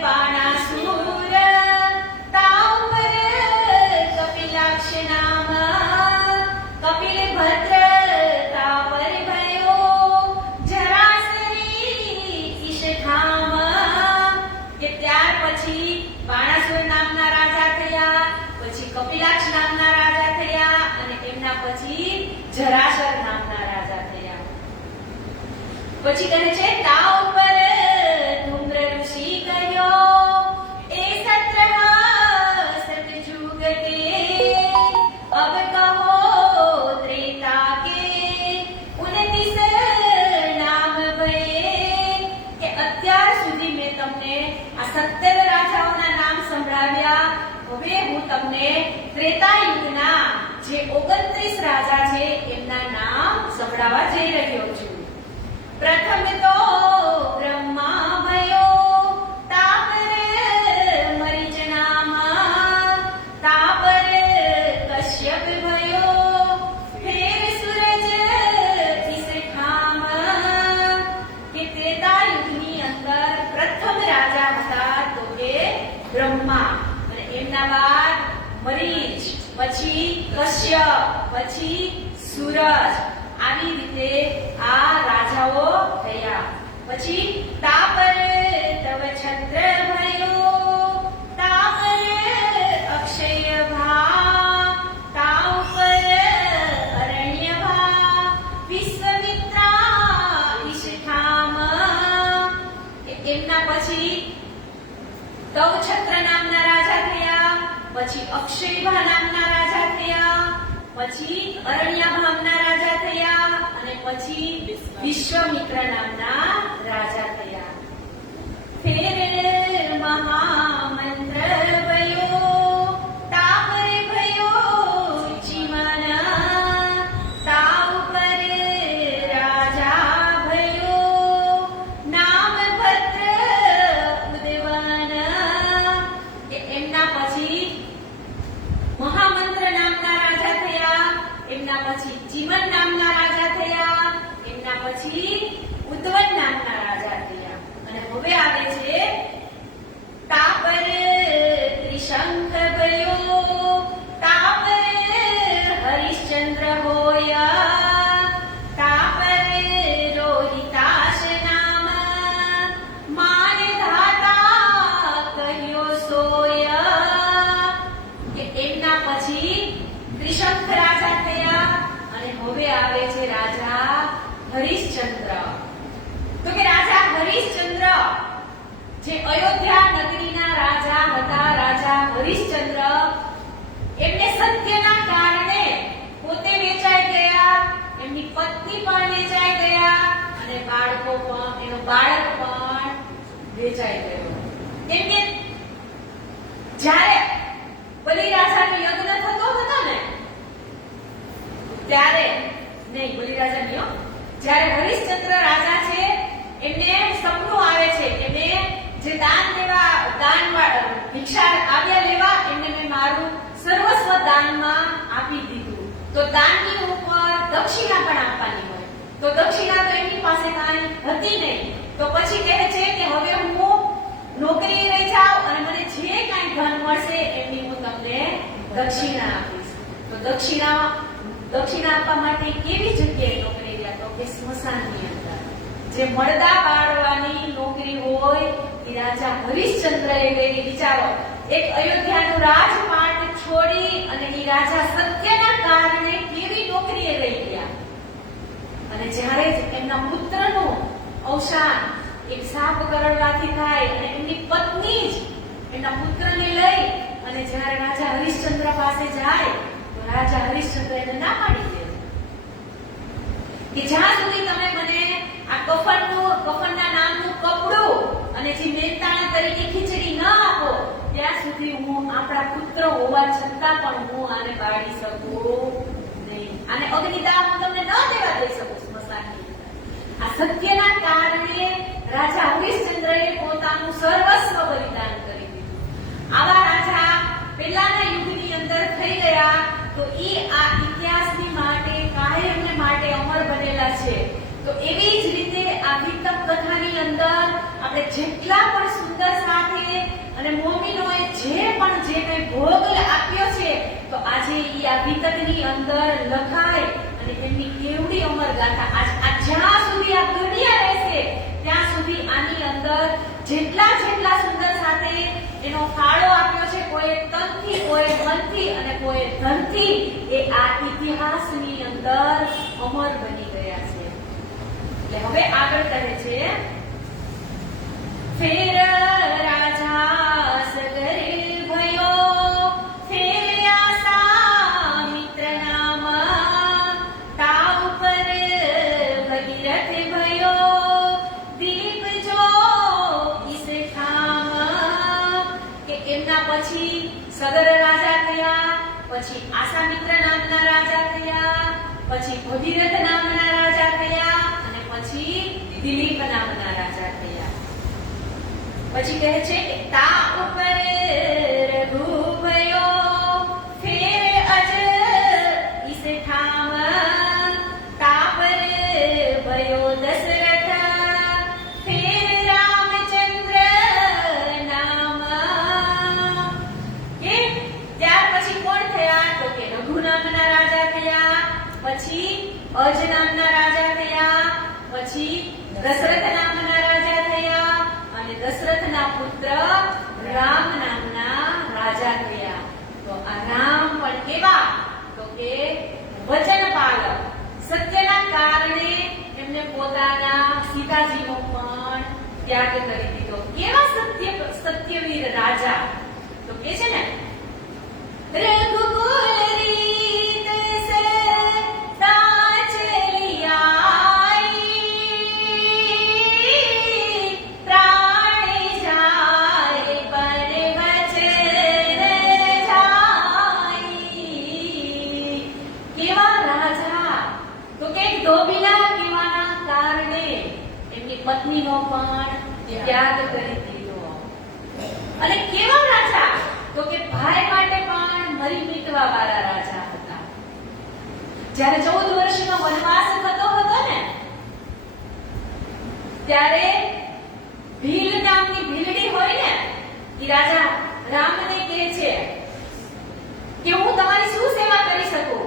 બાણાસુર તા ઉપર કપિલાક્ષ નામ કપિલ ભદ્ર તા પર ભયો જરાસરી ઈશખામ. કે ત્યાર પછી બાણાસુર નામના રાજા થયા, પછી કપિલાક્ષ નામના રાજા થયા અને એમના પછી જરાસર નામના રાજા થયા. પછી કહે છે તા ઉપર ધૂમ્ર ઋષિ કહ્યો એ સત્ર સતયુગ કે અબ કહો ત્રેતા કે 29 નામ ભયે. કે અત્યાર સુધી મેં તમને આ 17 રાજાઓના નામ સંભળાવ્યા. હવે હું તમને ત્રેતા યુગના જે 29 રાજા છે એમના નામ સંભળાવવા જઈ રહ્યો છું. પ્રથમ તો બ્રહ્મા ભયો તા પર મરીચ નામ તા પર કશ્યપ ભયો ફેર સૂરજ ઈશખામ. કે ત્રેતા યુગની અંદર પ્રથમ રાજા હતા તો કે બ્રહ્મા અને એમના બાદ મરીચ, પછી કશ્યપ, પછી સૂરજ. આવી રીતે આ રાજાઓ થયા. પછી તા પર તવ છત્ર ભયો તા પર અક્ષય ભા તા ઉપર અરણ્ય ભા વિશ્વમિત્રા ઈશખામ. એમના પછી તવ છત્ર નામના રાજા થયા, પછી અક્ષયભા નામના રાજા થયા, પછી અરણ્યભા નામના રાજા થયા અને પછી વિશ્વમિત્ર નામના રાજા થયા. ફેર મહામંત્ર ભયો તા પર ભયો જીવન તા ઉપર રાજા ભયો નામ ભદ્ર ઉદવન. એમના પછી મહામંત્ર નામના રાજા થયા, એમના પછી જીવન નામના રાજા થયા, એમના પછી ઉદ્વન નામના રાજા થયા. અને હવે આવે છે તા પર ત્રિશંખ ભયો તા પર હરિશ્ચંદ્ર હોયા તા પર રોહિતાશ નામ માન ધાતા કહ્યો સોયા. કે એમના પછી ત્રિશંખ રાજા થયા અને હવે આવે છે રાજા હરિશ્ચંદ્ર. તો કે રાજા હરિશ્ચંદ્ર જે અયોધ્યા નગરીના રાજા હતા, રાજા હરિશ્ચંદ્ર, એમને સત્યના કારણે પોતે વેચાઈ ગયા, એમની પત્ની પણ વેચાઈ ગયા અને એનો બાળક પણ વેચાઈ ગયો. કેમ કે જ્યારે બલિરાજાનો યજ્ઞ થતો હતો ને ત્યારે નહીં બલિરાજા નહીં, જ્યારે હરિશ્ચંદ્ર રાજા છે એમને સપનું આવે છે કે મેં જે ભિક્ષા આવ્યા લેવા એમને મેં મારું સર્વસ્વ દાનમાં આપી દીધું. તો દાનની ઉપર દક્ષિણા પણ આપવાની હોય, તો દક્ષિણા તો એમની પાસે કાંઈ હતી નહીં. તો પછી કહે છે કે હવે હું નોકરી લઈ જાઉં અને મને જે કાંઈ ધન મળશે એમની હું તમને દક્ષિણા આપીશ. તો દક્ષિણા દક્ષિણા આપવા માટે કેવી જગ્યાએ નોકરી ગયા? તો કે સ્મશાનની અંદર. જે મળદા બાળવાની નોકરી હોય એ રાજા હરિશ્ચંદ્રએ લેવી. વિચારો, એક અયોધ્યાનું રાજપાટ છોડી અને એ રાજા સત્યના કારણે કેવી નોકરીએ રહી ગયા. અને જ્યારે એમના પુત્રનું અવસાન એક સાપ કરડવાથી થાય અને એમની પત્ની જ એમના પુત્રને લઈ અને જ્યારે રાજા હરિશ્ચંદ્ર પાસે જાય તો રાજા હરિશ્ચંદ્ર એને ના પાડી દે કે જ્યાં સુધી તમે મને આ કફનના નામનું કપડું અને જે મહેનતાણા તરીકે ખીચડી ન આપો ત્યાં સુધી હું આપણા પુત્ર હોવા છતાં પણ હું આને બાળી શકું નહીં. આને અગ્નિદાહ હું તમને ન દેવા દઈ શકું સ્મશાનની અંદર. આ સત્યના કારણે રાજા હરિશ્ચંદ્રએ પોતાનું સર્વસ્વ બલિદાન કરી દીધું. આવા રાજા પહેલાના યુગની અંદર થઈ ગયા તો એ આ ઇતિહાસની માટે કાયમને માટે અમર બનેલા છે. તો એવી જ રીતે આ વિતક કથાની અંદર આપણે જેટલા પણ સુંદર સાથે અને મોમીનોએ જે કંઈ ભોગ આપ્યો છે તો આજે એ આ વિતકની અંદર લખાય અને એમની કેવડી અમર ગાથા આ જ્યાં સુધી આ દુનિયા રહેશે ત્યાં સુધી આની અંદર જેટલા સુંદર સાથે એનો ફાળો આપ્યો છે, કોઈ તનથી, કોઈ મનથી અને કોઈ ધનથી, એ આ ઇતિહાસની અંદર અમર બની ગયા છે. એટલે હવે આગળ કહે છે, ફેર રાજા સગરે ભયો ફેર્યા સા મિત્ર નામ તાવ પર ભગીરથ ભયો દીપ જો ઇસ ઠામ. કે એમના પછી સગર રાજા થયા, પછી આસામિત્ર નામના રાજા થયા, પછી ભગીરથ નામના રાજા થયા અને પછી દિલીપ નામના રાજા થયા. પછી કહે છે કે તા ઉપર રઘુ ભયો ફેર અજ ઇસ ઠામ તા પર ભયો દશરથ ફેર રામચંદ્ર નામ. કે ત્યાર પછી કોણ થયા? તો કે રઘુ નામના રાજા થયા, પછી અજ નામના રાજા થયા, પછી દશરથ નામના રાજા થયા અને દશરથના પુત્ર રામ નામના રાજા થયા. તો આ રામ પણ કેવા? તો કે વચન પાલક. સત્યના કારણે એમને પોતાના સીતાજીનો પણ ત્યાગ કરી દીધો. કેવા સત્યવીર રાજા? તો કે છે ને, રઘુકુલ રીત સે તાજ લિયાઈ પ્રાણ જાય પર વચન જાય. કેવા રાજા? તો કે ધોબીલા કહેવાના કારણે એમની પત્નીનો પણ ત્યાગ કરી દીધો. અને કેવા રાજા? તો કે ભાઈ માટે પણ મરી મીટવા વાળા રાજા હતા. જ્યારે 14 વર્ષનો વનવાસ થતો હતો ને ત્યારે ભીલ નામની ભીલડી હોય ને એ રાજા રામને કહે છે કે હું તમારી શું સેવા કરી શકું?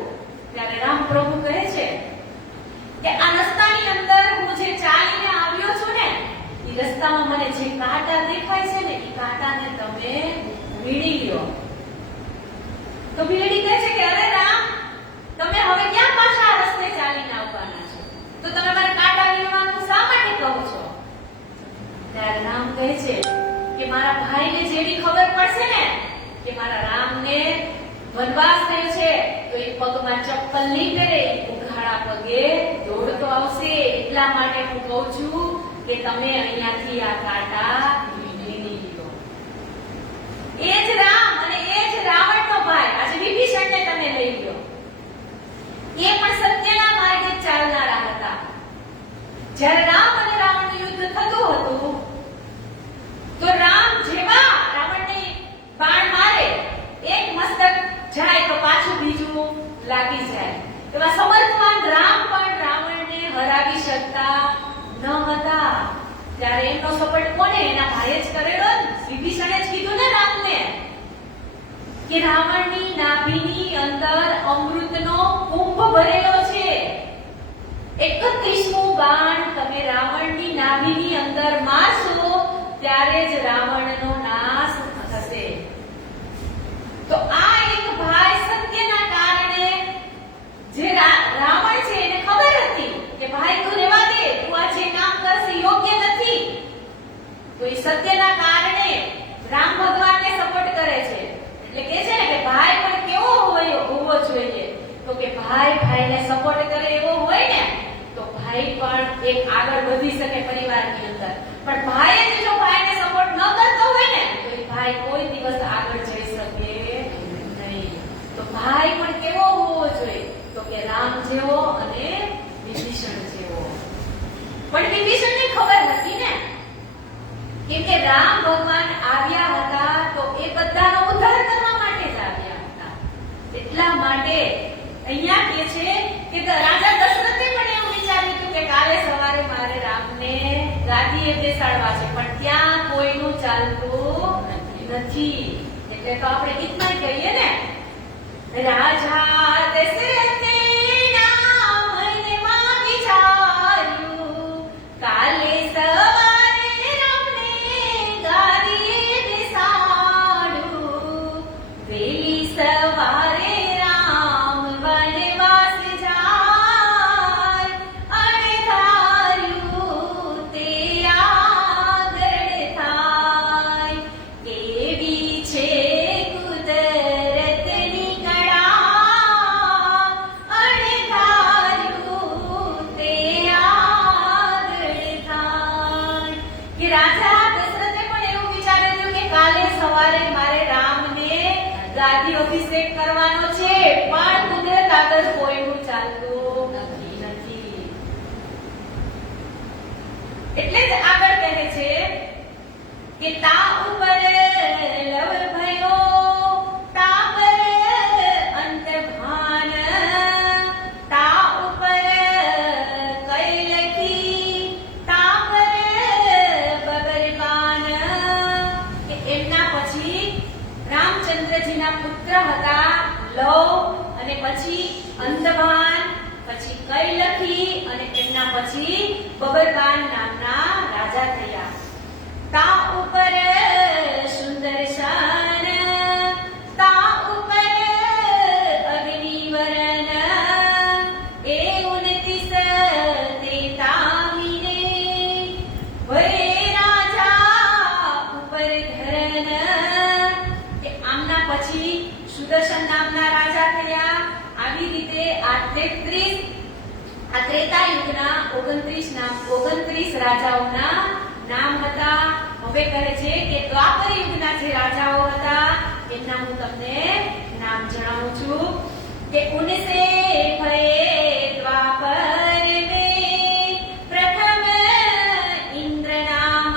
ત્યારે રામ પ્રભુ કહે છે કે આ રસ્તાની અંદર હું જે ચાલીને આવ્યો છું ને એ રસ્તામાં મને જે કાંટા દેખાય છે ને એ કાંટાને તમે વીણી લ્યો. તો ભીલડી કહે છે કે અરે રામ, તમે હવે ક્યાં પાછા આ રસ્તે ચાલીને આવવાના છો? તો તમે મને કાંટા વીણવાનું શા માટે કહો છો? ત્યારે રામ કહે છે કે મારા ભાઈને જેવી ખબર પડશે ને કે મારા રામને વનવાસ થયો છે તો એ પગમાં ચપ્પલ નહીં પહેરે, ઉઘાડા પગે દોડતો આવશે. એટલા માટે હું કહું છું કે તમે અહીંયાથી આ કાંટા વીણી લો. એ જ રામ અને એ જ રાવણનો ભાઈ આજે વિભીષણને તમે લઈ લો. એ પણ સત્યના માર્ગે ચાલનારા હતા. જ્યારે રામ અને રાવણનું યુદ્ધ થતું હતું તો રામ જેવા રાવણને બાણ મારે, એક મસ્તક જાય તો પાછું બીજું લાગી જાય. એવા સમર્થવાન રામ પણ રાવણને હરાવી શકતા ન હતા. ત્યારે એમનો સપોર્ટ કોને? એના ભાઈએ જ કરેલો. વિભીષણે જ કીધું ને રામને કે રાવણની નાભીની અંદર અમૃતનો કુંભ ભરેલો છે. 31મું બાણ તમે રાવણની નાભીની અંદર મારશો ત્યારે જ રાવણનો નાશ થશે. તો આ એક ભાઈ સત્યના કારણે જે રાવણ છે એને ખબર હતી કે ભાઈ તું રહેવા દે, તું આ જે કામ કરશે યોગ્ય નથી, તો એ સત્યના કારણે રામ ભગવાનને સપોર્ટ કરે છે. એટલે કે છે ને કે ભાઈ પણ કેવો હોવો જોઈએ, તો કે ભાઈ ભાઈને સપોર્ટ કરે એવો હોય ને તો ભાઈ પણ એક આગળ વધી શકે પરિવારની અંદર. પણ ભાઈ જ જો ભાઈને સપોર્ટ ન કરતો હોય ને તો એ ભાઈ કોઈ દિવસ આગળ જઈ શકે નહીં. તો ભાઈ પણ કેવો હોવો જોઈએ, તો કે રામ જેવો અને વિભીષણ જેવો. પણ વિભીષણને ખબર હતી ને, કેમ કે રામ ભગવાન આવ્યા હતા તો એ બધાનો ઉદ્ધાર કરવા માટે જ આવ્યા હતા. એટલા માટે અહીંયા કહે છે કે રાજા દશરથે પણ એવું વિચાર્યું હતું કે કાલે સવારે મારે રામને ગાદીએ બેસાડવા છે, પણ ત્યાં કોઈનું ચાલતું નથી. એટલે તો આપણે ગીતમાં કહીએ ને, રાજા દશરથે નામ મનમાં વિચાર્યું, કાલે સવારે રામને ગાદીએ બેસાડું, વહેલી સવારે રામ વનવાસ જાય, અણધાર્યું તે આગળ થાય, કેવી છે કુદરતની કળા, અણધાર્યું તે આગળ થાય. કે રાજા દશરથે પણ એવું વિચાર્યું હતું કે કાલે સવારે મારે રામને ગાદી અભિષેક કરવાનો છે, પણ કુદરત આગળ કોઈનું ચાલતું નથી. એટલે જ આગળ કહે છે કે તા ઉપર લવ ભયો, તા પર અંત ભાન, તા ઉપર કઈ લખી, તા પર બબરબાન. કે એમના પછી રામચંદ્રજીના પુત્ર હતા લવ, અને પછી અંતભાન, પછી કૈલખી, અને એમના પછી બબરબાન નામના રાજા થયા. તા ઉપર સુંદર શાન, તા ઉપર અગ્નિવરણ, એ 29 તે તામીને, ભરે રાજા ઉપર ધરન. આમના પછી સુદર્શન નામના રાજા થયા. આવી રીતે આ 33 આ ત્રેતા યુગના 29 રાજાઓના નામ હતા. હવે કહે છે કે દ્વાપર યુગના જે રાજાઓ હતા એમના હું તમને નામ જણાવું છું કે 19 ભયે દ્વાપર में प्रथम इंद्र नाम,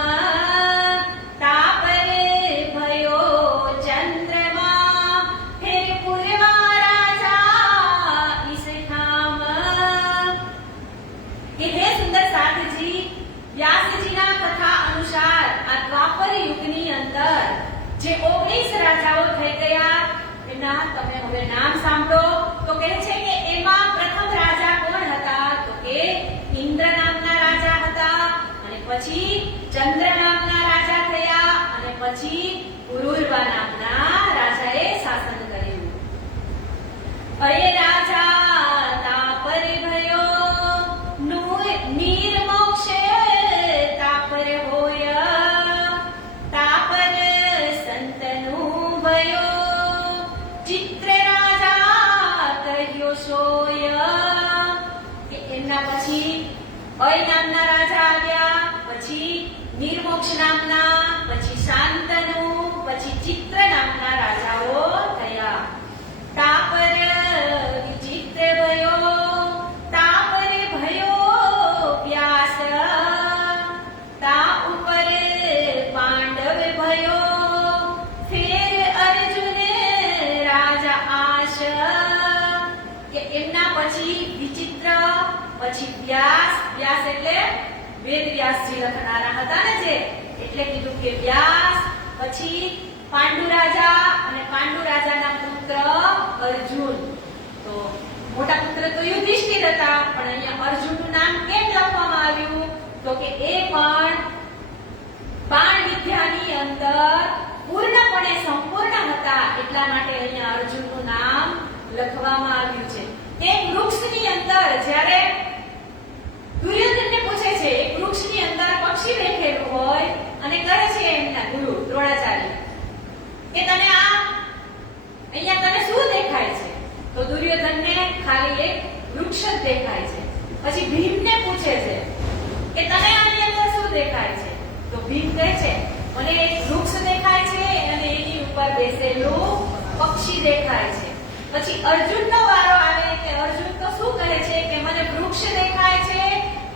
तापर भयो चंद्रमा, फिर पूर्वा राजा इस ठाम. કે હે સુંદર સાધજી, વ્યાસજીના કથા અનુસાર આ દ્વાપર યુગની અંદર જે 19 રાજાઓ થઈ ગયા એના તમે હવે નામ સાંભળો. તો કહે છે કે એમાં પ્રથમ રાજા કોણ હતા, તો કે ઇન્દ્ર નામના રાજા હતા, અને પછી ચંદ્ર નામના રાજા થયા, અને પછી પુરુરવા નામના રાજાએ શાસન કર્યું. અયે રાજા તાપર ભયો, નિર્મોક્ષ તાપર હોય, તાપર સંતનું ભયો, ચિત્ર રાજા કહ્યો સોય. કે એમના પછી અય નામના રાજા આવ્યા, પછી નિર્મોક્ષ નામના, પછી શાંતનુ, પછી ચિત્ર નામના રાજાઓ થયા. તાપર વિચિત્ર ભયો, તાપર ભયો વ્યાસ, તા ઉપર પાંડવ ભયો, ફેર અર્જુન રાજા આશ. કે એમના પછી વિચિત્ર, પછી વ્યાસ. વ્યાસ એટલે વેદ વ્યાસજી લખનારા હતા ને જે, એટલે કીધું કે વ્યાસ, પછી પાંડુ રાજા, અને પાંડુ રાજાના પુત્ર અર્જુન. તો મોટા પુત્ર તો યુધિષ્ઠિર હતા, પણ અહીંયા અર્જુનનું નામ કેમ લખવામાં આવ્યું? તો કે એ પણ બાણ વિદ્યાની અંદર પૂર્ણપણે સંપૂર્ણ હતા, એટલા માટે અહીંયા અર્જુનનું નામ લખવામાં આવ્યું છે. એક વૃક્ષની અંદર જ્યારે દુર્યોધનને પૂછે છે, એક વૃક્ષની અંદર પક્ષી બેઠેલું હોય અને કહે છે એમના ગુરુ દ્રોણાચાર્ય કે તને આ અહીંયા તને શું દેખાય છે? તો દુર્યોધનને ખાલી એક વૃક્ષ જ દેખાય છે. પછી ભીમને પૂછે છે કે તને આની અંદર શું દેખાય છે? તો ભીમ કહે છે મને એક વૃક્ષ દેખાય છે અને એની ઉપર બેસેલું પક્ષી દેખાય છે. પછી અર્જુનનો વારો આવે કે અર્જુન તો શું કહે છે કે મને વૃક્ષ દેખાય છે,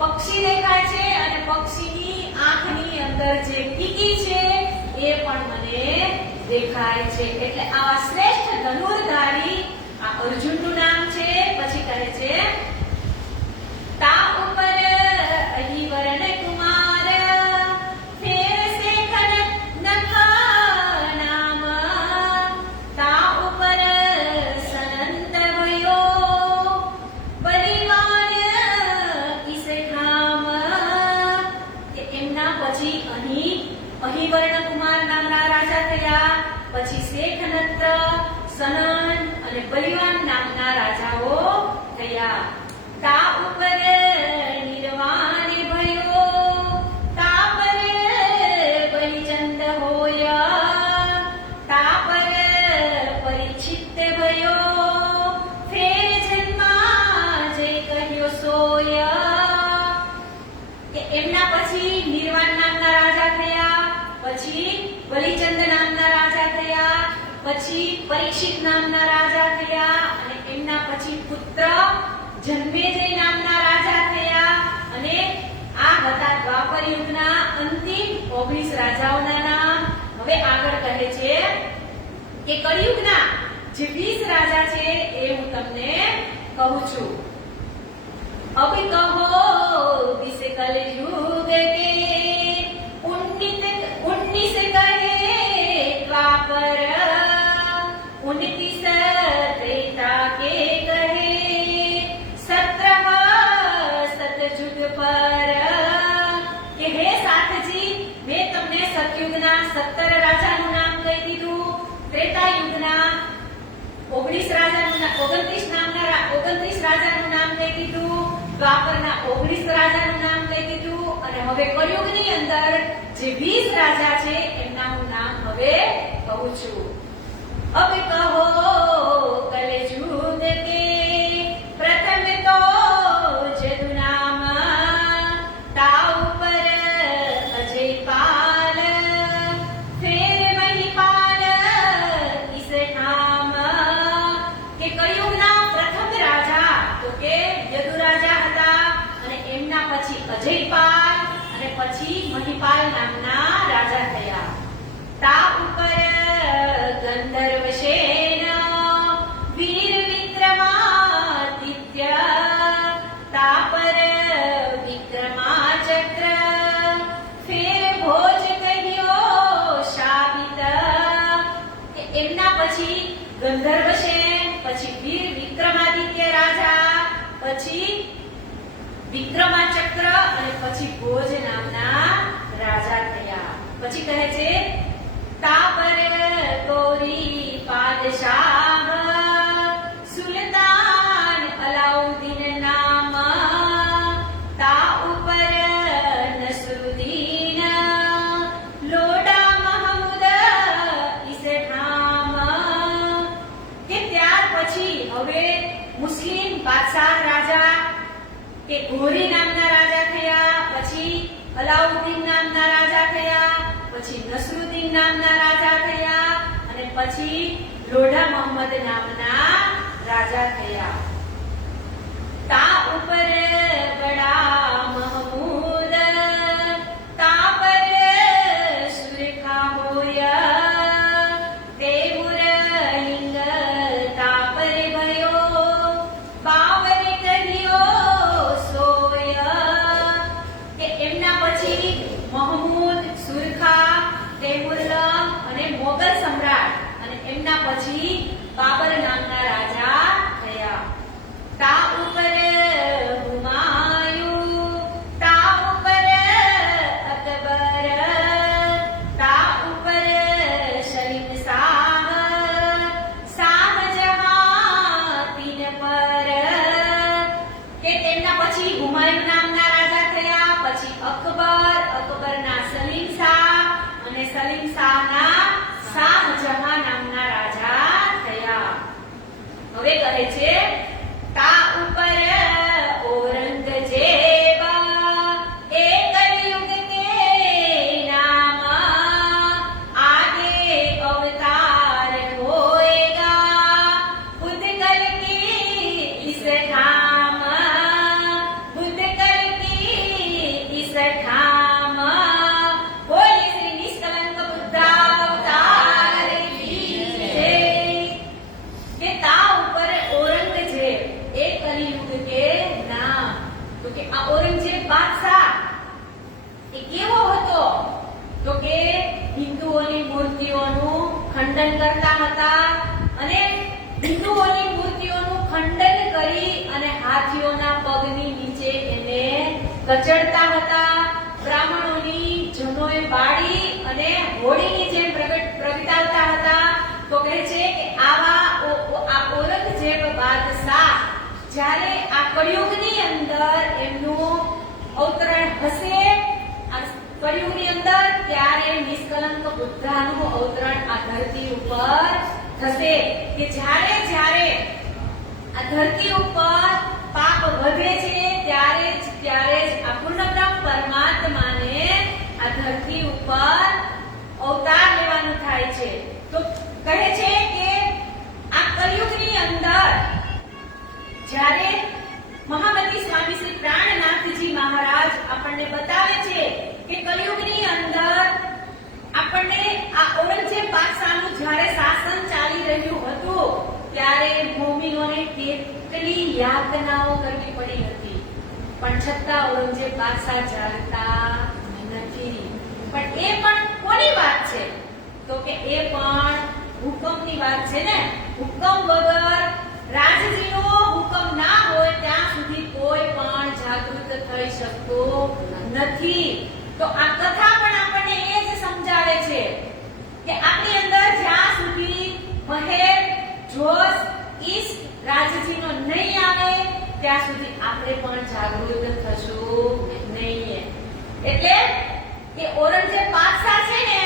પક્ષી દેખાય છે અને પક્ષીની આંખની અંદર જે કીકી છે એ પણ મને દેખાય છે. એટલે આ શ્રેષ્ઠ ધનુર્ધારી આ અર્જુનનું નામ છે. પછી કહે છે તા ઉપર અહી વરણ કુમાર ફેર શેખન નખા નામ તા ઉપર સનંત ભયો પરિવાર કિસે ખામ. કે એમના પછી અહિવર્ણ કુમાર નામના રાજા થયા. પછી શેખનત્ર, સનન અને બલિવાન નામના રાજાઓ થયા. તા ઉપર નિર્વાણ ભયો તા પર બલિચંદ હોયા તા પર પરિચિત ભયો ફેર જન્મા જે કહ્યો સોયા. કે એમના પછી નિર્વાણ નામના રાજા થયા, પછી બલિચંદ નામના રાજા થયા, પછી પરીક્ષિત નામના રાજા થયા અને એમના પછી પુત્ર જન્મેજય નામના રાજા થયા. અને આ હતા દ્વાપર યુગના અંતિમ 19 રાજાઓના નામ. હવે આગળ કહે છે કે કળિયુગના જે 20 રાજા છે એ હું તમને કહું છું. अब कहो विष कलयुग के 19 कहे द्वापर 29 त्रेता के कहे 17 सतयुग पर. કે હે સાથજી મેં તમને સતયુગના 17 રાજાનું નામ કહી દીધું, ત્રેતા યુગના 29 રાજાનું નામ કહી દીધું, દ્વાપરના 19 રાજાનું નામ કહી દીધું અને હવે કળિયુગની અંદર જે 20 રાજા છે એમના હું નામ હવે કહું છું. अब कहो कलयुग के प्रथम तो जदु नाम ता ઉપર અજય પાલ ફેર મહિપાલ ઇસ ઠામ. કે કળિયુગના પ્રથમ રાજા તો કે યદુ રાજા હતા અને એમના પછી અજયપાલ અને પછી મહિપાલ નામના રાજા થયા. તા ઉપર ગંધર્વ સેન વીર વિક્રમાદિત્ય તા પર વિક્રમાચક્ર ફેર ભોજ કહ્યો શાબિત. કે એમના પછી ગંધર્વ સેન, પછી વીર વિક્રમાદિત્ય રાજા, પછી વિક્રમાચક્ર અને પછી ભોજ નામના રાજા થયા. પછી કહે છે તા પર ગૌરી પાદશાહ સુલતાન અલાઉદ્દીન નામ તા ઉપર નસરુદ્દીન લોડા મહમૂદ ઇસ ઠામ. કે ત્યાર પછી હવે મુસ્લિમ બાદશાહ રાજા કે ઘોરી નામના રાજા થયા, પછી અલાઉદ્દીન નામના રાજા થયા, પછી નસરુદ્દીન નામના રાજા થયા અને પછી લોઢા મોહમ્મદ નામના રાજા થયા. તા ઉપર બડા મહમૂદ તા પર સુરખા હોયા દેવુર લિંગ તા પર ભયો બાવર કહ્યો સોયા. કે એમના પછી મહમૂદ, સુરખા, તૈમુરલંગ અને મોગલ સમ્રાટ અને એમના પછી બાબર નામના રાજા થયા. તા ઉપર હુમાયું, તા ઉપર અકબર, તા ઉપર સલીમ શાહ, શાહજહાં તીન પર. કે તેમના પછી હુમાયું નામના રાજા થયા, પછી અકબર, અકબરના સલીમ શાહ અને સલીમ શાહના શાહજહાં નામના રાજા થયા. હવે કહે છે તા ઉપર ઔરંગઝેબ, એ કલયુગ કે નામ, આગે અવતાર હોएगा, बुद्धकल की इस ठाम, बुद्धकल की इस ठाम. बोले श्री निष्कलंक बुद्धावतार की जय. કે તા ઉપર ઔરંગઝેબ, એ કલિયુગ કે નામ. તો કે આ ઔરંગઝેબ બાદશાહ એ કેવો હતો? તો કે હિન્દુઓની મૂર્તિઓનું ખંડન કરતા હતા અને હિન્દુઓની મૂર્તિઓનું ખંડન કરી અને હાથીઓના પગની નીચે એને કચડતા હતા. બ્રાહ્મણોની જનોએ બાળી અને હોળીની જેમ પ્રગટાવતા હતા. તો કહે છે કે આવા આ ઔરંગઝેબ બાદશાહ જ્યારે આ કળિયુગની અંદર એમનું અવતરણ હશે, આ કળિયુગની અંદર, ત્યારે નિષ્કલંક બુદ્ધાનું અવતરણ આ ધરતી ઉપર થશે. કે જ્યારે જ્યારે આ ધરતી ઉપર પાપ વધે છે ત્યારે જ આ પૂર્ણબ્રહ્મ પરમાત્માને આ ધરતી ઉપર અવતાર લેવાનું થાય છે. તો કહે છે કે આ કલયુગની અંદર જ્યારે મહામતી સ્વામી શ્રી પ્રાણનાથજી મહારાજ આપણને બતાવે છે કે કલયુગની અંદર આપણને આ ઔરંગઝેબ બાદશાહનું જ્યારે શાસન ચાલી રહ્યું હતું ત્યારે મોમીનોને કેટલી યાતનાઓ કરવી પડી હતી, પણ છતાં ઔરંગઝેબ બાદશાહ જાગતા નથી. પણ એ પણ કોની વાત છે? તો કે એ પણ હુકમની વાત છે ને. હુકમ વગર, રાજજીનો હુકમ ના હોય ત્યાં સુધી કોઈ પણ જાગૃત થઈ શકતો નથી. તો આ કથા પણ આપણને એ જ સમજાવે છે કે આપણી અંદર જ્યાં સુધી મહેર, જોશ, ઈશ રાજજીનો નહીં આવે ત્યાં સુધી આપણે પણ જાગૃત થશું નહીં. એટલે કે ઔરંગઝેબ બાદશાહ છે ને,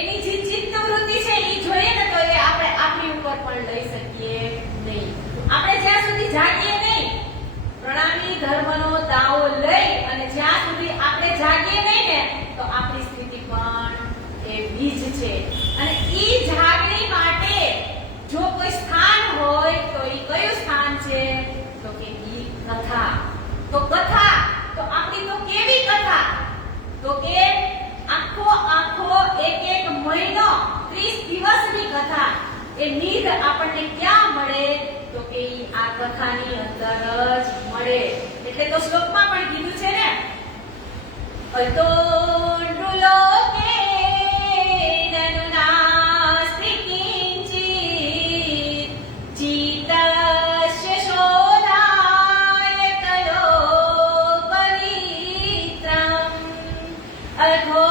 એની જે ચિત્ત વૃત્તિ છે એ જોઈએ ને તો એ આપણે આપણી ઉપર પણ લઈ શકીએ નહીં. આપણે જ્યાં સુધી જાગીએ નહીં, પ્રણામી ધર્મનો દાવો લઈ અને જ્યાં સુધી આપણે જાગીએ નહીં ને તો આપણી સ્થિતિ પણ એ બીજ છે. અને ઈ જાગણી માટે જો કોઈ સ્થાન હોય તો ઈ કયું સ્થાન છે? તો કે ઈ કથા. તો કથા તો આપણી તો કેવી કથા? તો કે આખો એક મહિનો 30 દિવસની કથા એ નીર આપણને ક્યાં મળે? તો કે આ કથાની અંદર જ મળે. એટલે તો શ્લોકમાં પણ કીધું છે ને, અતો ડુલોકે નનુનાસ્તિ કિંચિત ચિતસ્ય શોધાય કલો પવિત્રમ અધો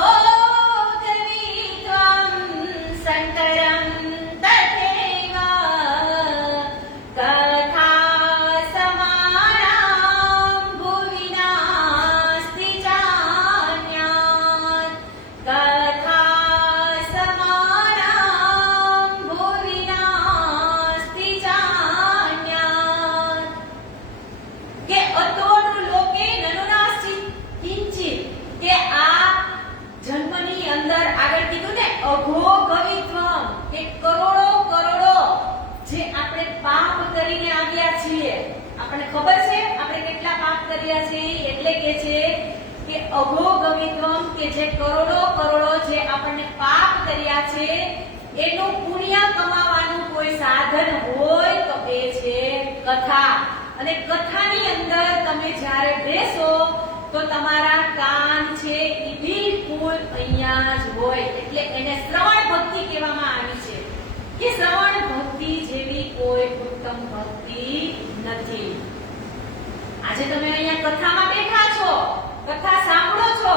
આપણને ખબર છે આપણે કેટલા પાપ કર્યા છે. એટલે કે છે કે અઘોગમિત્વમ, કે જે કરોડો જે આપણને પાપ કર્યા છે એનું પુણ્ય કમાવાનું કોઈ સાધન હોય તો એ છે કથા. અને કથાની અંદર તમે જ્યારે બેસો તો તમારા કાન છે એ બિલકુલ અહીંયા જ હોય, એટલે એને શ્રવણ ભક્તિ કહેવામાં આવી છે. કે શ્રવણ ભક્તિ જેવી કોઈ ઉત્તમ ભક્તિ નથી. આજે તમે અહીંયા કથામાં બેઠા છો, કથા સાંભળો છો,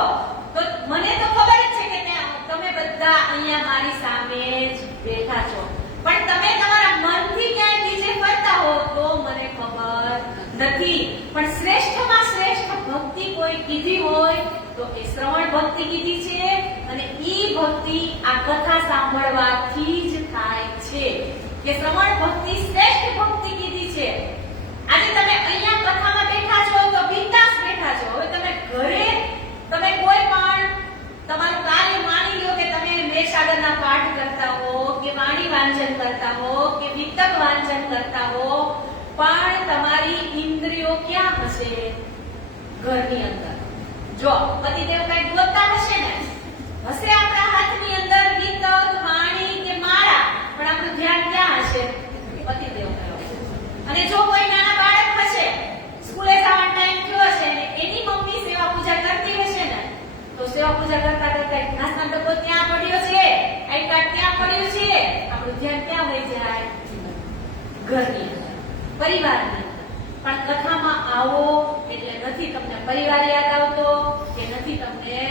તો મને તો ખબર જ છે કે તમે બધા અહીંયા મારી સામે જ બેઠા છો, પણ તમે તમારા મનથી ક્યાંય બીજે ફરતા હો તો મને ખબર નથી. પણ શ્રેષ્ઠમાં શ્રેષ્ઠ ભક્તિ કોઈ કીધી હોય તો એ શ્રવણ ભક્તિ કીધી છે, અને ઈ ભક્તિ આ કથા સાંભળવાથી જ થાય છે. કે શ્રવણ ભક્તિ શ્રેષ્ઠ ભક્તિ કીધી છે. આજે તમે અહીંયા કથામાં બેઠા છો તો બિંદાસ બેઠા છો. હવે તમે ઘરે તમે કોઈ પણ તમારું કાર્ય માની લો કે તમે મેષાગરના પાઠ કરતા હો કે વાણી વાંચન કરતા હો કે વિતક વાંચન કરતા હો, પણ તમારી ઇન્દ્રિયો ક્યાં હશે? ઘરની અંદર. જો પતિદેવ કઈ બોલતા હશે ને, હશે આપણા હાથની અંદર વિતક વાણી કે માળા, પણ આપણું ધ્યાન ક્યાં હશે? પતિદેવ તરફ. અને જો કોઈ નાના બાળક હશે, સ્કૂલે જવાનો ટાઈમ થયો હશે ને એની મમ્મી સેવા પૂજા કરતી હશે ને, તો સેવા પૂજા કરતા કરતા નાસ્તા ડબ્બો ત્યાં પડ્યો છે, આઈ કાર્ડ ત્યાં પડ્યું છે, આપણું ધ્યાન ક્યાં હોય જાય? ઘરની અંદર, પરિવારની અંદર. પણ કથામાં આવો એટલે નથી તમને પરિવાર યાદ આવતો કે નથી તમને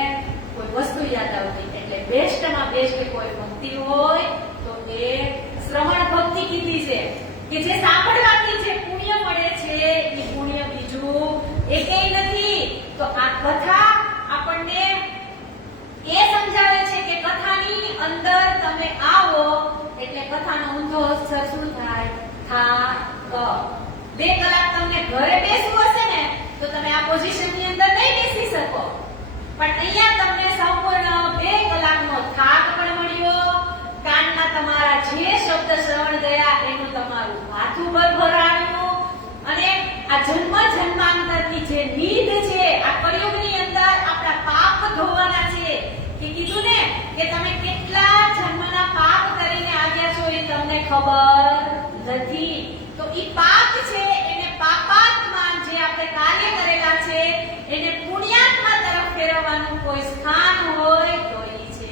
કોઈ વસ્તુ યાદ આવતી. એટલે બેસ્ટમાં બેસ્ટ કોઈ ભક્તિ હોય તો એ શ્રવણ ભક્તિ કીધી છે, કે જે સાંભળવાથી જે પુણ્ય મળે છે એ પુણ્ય બીજું એકેય નથી. તો આ કથા આપણને એ સમજાવે છે કે કથાની અંદર તમે આવો એટલે કથાનો ઊંધો અક્ષર શું થાય? થાક. 2 કલાક તમને ઘરે બેસવું હશે ને તો તમે આ પોઝિશનની અંદર નહીં બેસી શકો, પણ અહીંયા તમને સંપૂર્ણ 2 કલાકનો થાક પણ મળ્યો. કાનમાં તમારા જે શબ્દ શ્રવણ ગયા એનું તમારું માથું ભરભરાયું, અને આ જન્મ જન્માંતરની જે નીંદ છે, આ કળિયુગની અંદર આપણા પાપ ધોવાના છે. કે કીધું ને કે તમે કેટલા જન્મના પાપ કરીને આવ્યા છો એ તમને ખબર નથી. તો ઈ પાપ છે એને પાપાત્મા, જે આપણે કાર્ય કરેલા છે એને પુણ્યાત્મા તરફ ફેરવવાનું કોઈ સ્થાન હોય તો ઈ છે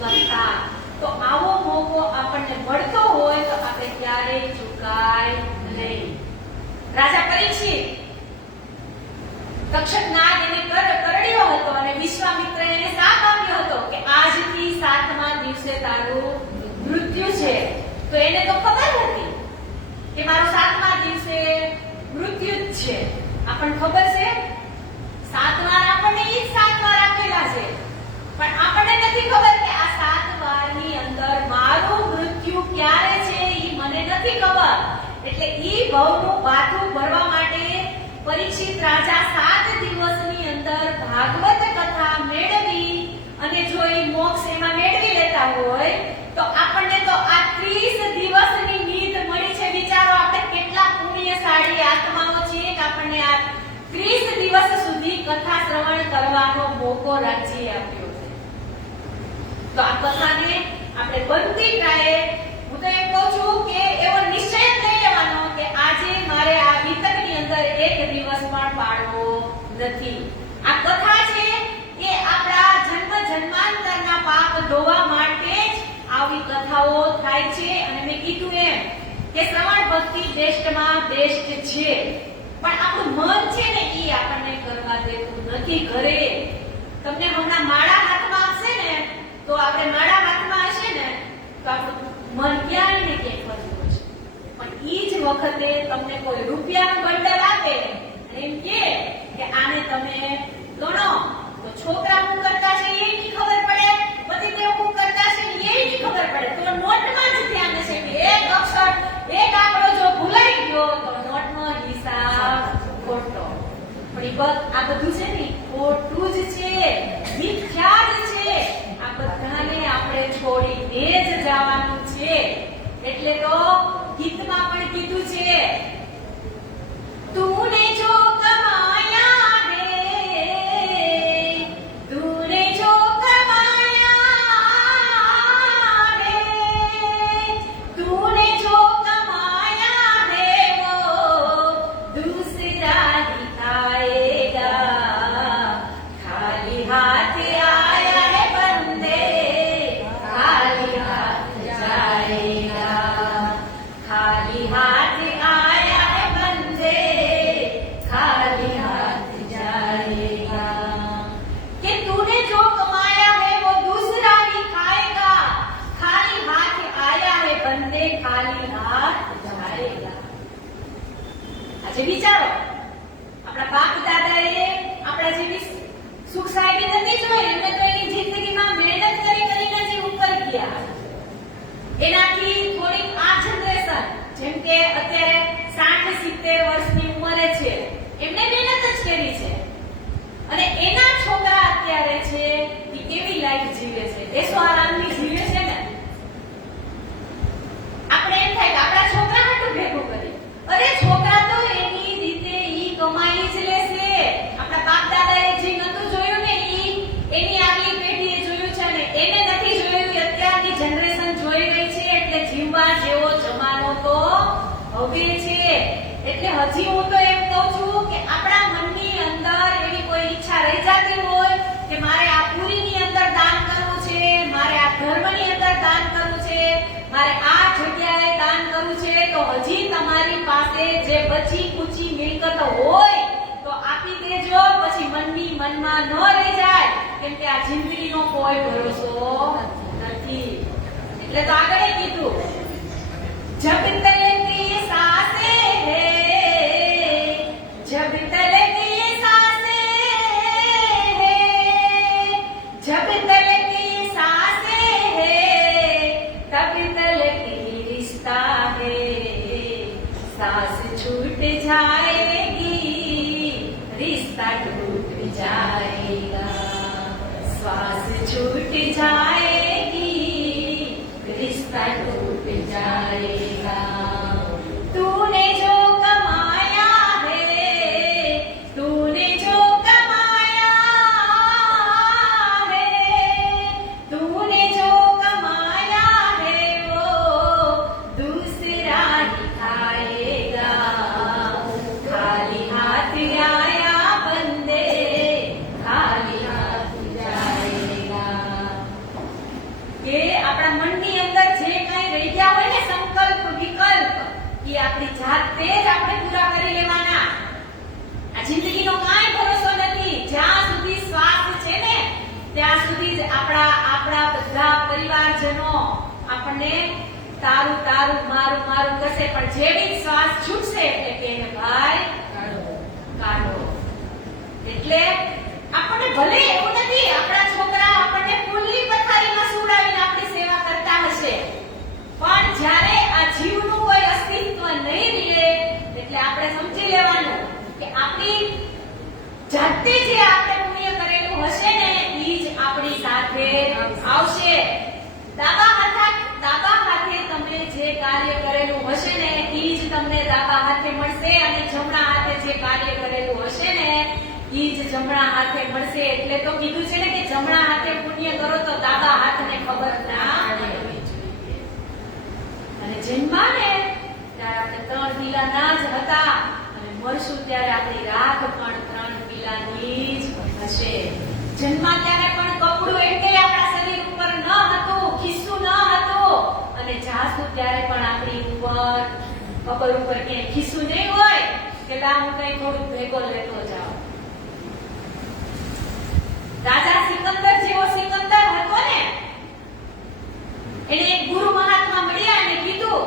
કથા. તો આવો મોકો આપણને મળતો હોય તો આપણે ક્યારેય ચૂકાય નહીં. રાજા પરીક્ષિત, તક્ષક નાગ એને કરડ્યો હતો અને વિશ્વામિત્રએ એને શાપ આપ્યો હતો કે આજથી 7મા દિવસે તારું મૃત્યુ છે. તો એને તો ખબર હતી કે મારો 7મા દિવસે મૃત્યુ જ છે. આપણને ખબર છે 7 વાર આપણને ઈ 7 વાર આપેલા છે, પણ આપણને નથી ખબર કે આ 7 વારની અંદર મારું મૃત્યુ ક્યારે છે ઈ મને નથી ખબર. એટલે ઈ ભવનું બાથું ભરવા માટે પરીક્ષિત રાજા 7 દિવસની અંદર ભાગવત કથા મેળવી, અને જો ઈ મોક્ષ એમાં મેળવી લેતા હોય તો આપણને તો આ 30 દિવસની નીંદ મળી છે. વિચારો આપણે કેટલા પુણ્યશાળી આત્માઓ છીએ કે આપણને આ 30 દિવસ સુધી કથા શ્રવણ કરવાનો મોકો રાજ્યએ આપ્યો છે. તો આ કથાને આપણે બનતી ટ્રાયે, હું તો એમ કહું છું કે એવો નિશ્ચય લઈ લેવાનો કે આજે મારે આ વિતકની અંદર 1 દિવસ પણ પાડવો નથી. આ કથા છે એ આપણા જન્મ જન્માંતરના પાપ ધોવા માટે જ આવી કથાઓ થાય છે. અને મેં કીધું એમ કે શ્રવણ ભક્તિ બેસ્ટમાં બેસ્ટ છે, પણ આપણું મન છે ને એ આપણને કરવા દેતું નથી. ઘરે તમને હમણાં માળા હાથમાં હશે ને, તો આપણે માળા હાથમાં હશે ને તો આપણું મન ક્યાંય ને ક્યાંય ફરતું હશે, પણ ઈ જ વખતે તમને કોઈ રૂપિયાનું બંડલ આપે અને એમ કે આને તમે ગણો, તો છોકરા શું કરતા છે એ નહીં ખબર પડે, પતિદેવ શું કરતા છે એ નહીં ખબર પડે, તો નોટમાં જ ધ્યાન હશે કે એક અક્ષર એક આંકડો જો ભૂલાઈ ગયો તો નોટનો હિસાબ ખોટો. પણ આ બધું છે ને ખોટું જ છે, મિથ્યા જ છે. આ બધાને આપણે છોડીને જ જવાનું છે. એટલે તો ગીતમાં પણ કીધું છે, તૂને જો કમાયા હે, તૂને જીવવા જેવો જમાનો તો હવે છે. એટલે હજી હું તો એમ કહું છું કે આપણા મનની અંદર એવી કોઈ ઈચ્છા રહી જતી હોય કે મારે આ પૂરીની અંદર દાન કરવું છે, મારે આ ધર્મની અંદર દાન કરવું છે, મારે આ જગ્યાએ દાન કરવું છે, તો હજી તમારી પાસે જે બચી કુચી મિલકત હોય તો આપી દેજો. પછી મનમાં ન રહી જાય, કેમ કે આ જિંદગીનો કોઈ ભરોસો નથી. એટલે તો આગળ કીધું, જબ તક ये सांसें है, जब तक ये सांसें है, जब तक ये सांसें है, तब तक ये रिश्ता है. सांस छूट जाएगी, रिश्ता टूट जाएगा. श्वास छूट जाएगी, रिश्ता टूट जाएगा. तूने जो कमाया है, तूने जो कमाया है, तूने जो कमाया है वो दूसरा ही खाएगा. खाली हाथ आया बंदे, खाली हाथ जाएगा. કે આપણા મનની અંદર જે કાંઈ રહી ગયા હોય ને સંકલ્પ વિકલ્પ, એ આપણી જાતે જ આપણે પૂરા કરી લેવાના. આ જિંદગીનો કાંઈ ભરોસો નથી. જ્યાં સુધી શ્વાસ છે ને ત્યાં સુધી જ આપણા બધા પરિવારજનો આપણને તારું તારું મારું મારું કરશે, પણ જેવી શ્વાસ છૂટશે એટલે કે ભાઈ કાઢો. એટલે આપણને ભલે એવું નથી, આપણા છોકરા આપણને ફૂલની પથારીમાં સુવડાવીને આપણી સેવા કરતા હશે, પણ જ્યારે આ જીવનું કોઈ અસ્તિત્વ નહીં રહે એટલે આપણે સમજી લેવાનું કે આપણી જાતે જે આપણે પુણ્ય કરેલું હશે ને એ જ આપણી સાથે આવશે. ડાબા હાથે તમે જે કાર્ય કરેલું હશે ને એ જ તમને ડાબા હાથે મળશે, અને જમણા હાથે જે કાર્ય કરેલું હશે ને એ જ જમણા હાથે મળશે. એટલે તો કીધું છે ને કે જમણા હાથે પુણ્ય કરો તો ડાબા હાથને ખબર ના પડવી જોઈએ. અને જન્મા ને ત્યારે આપણે 3 પીલાના જ હતા, અને મળશું ત્યારે આપણી રાખ પણ 3 પીલાની જ હશે. જન્મા ત્યારે પણ કપડું એટલે આપણા શરીર ઉપર ન હતું, ખિસ્સું ન હતું, અને જાસુ ત્યારે પણ આપણી ઉપર કપડ ઉપર ક્યાંય ખિસ્સું નહીં હોય કે લા હું કઈ થોડું ભેગો લેતો જાઉં. રાજા સિકંદર જેવો સિકંદર હતો ને, એને એક ગુરુ મહાત્મા મળ્યા અને કીધું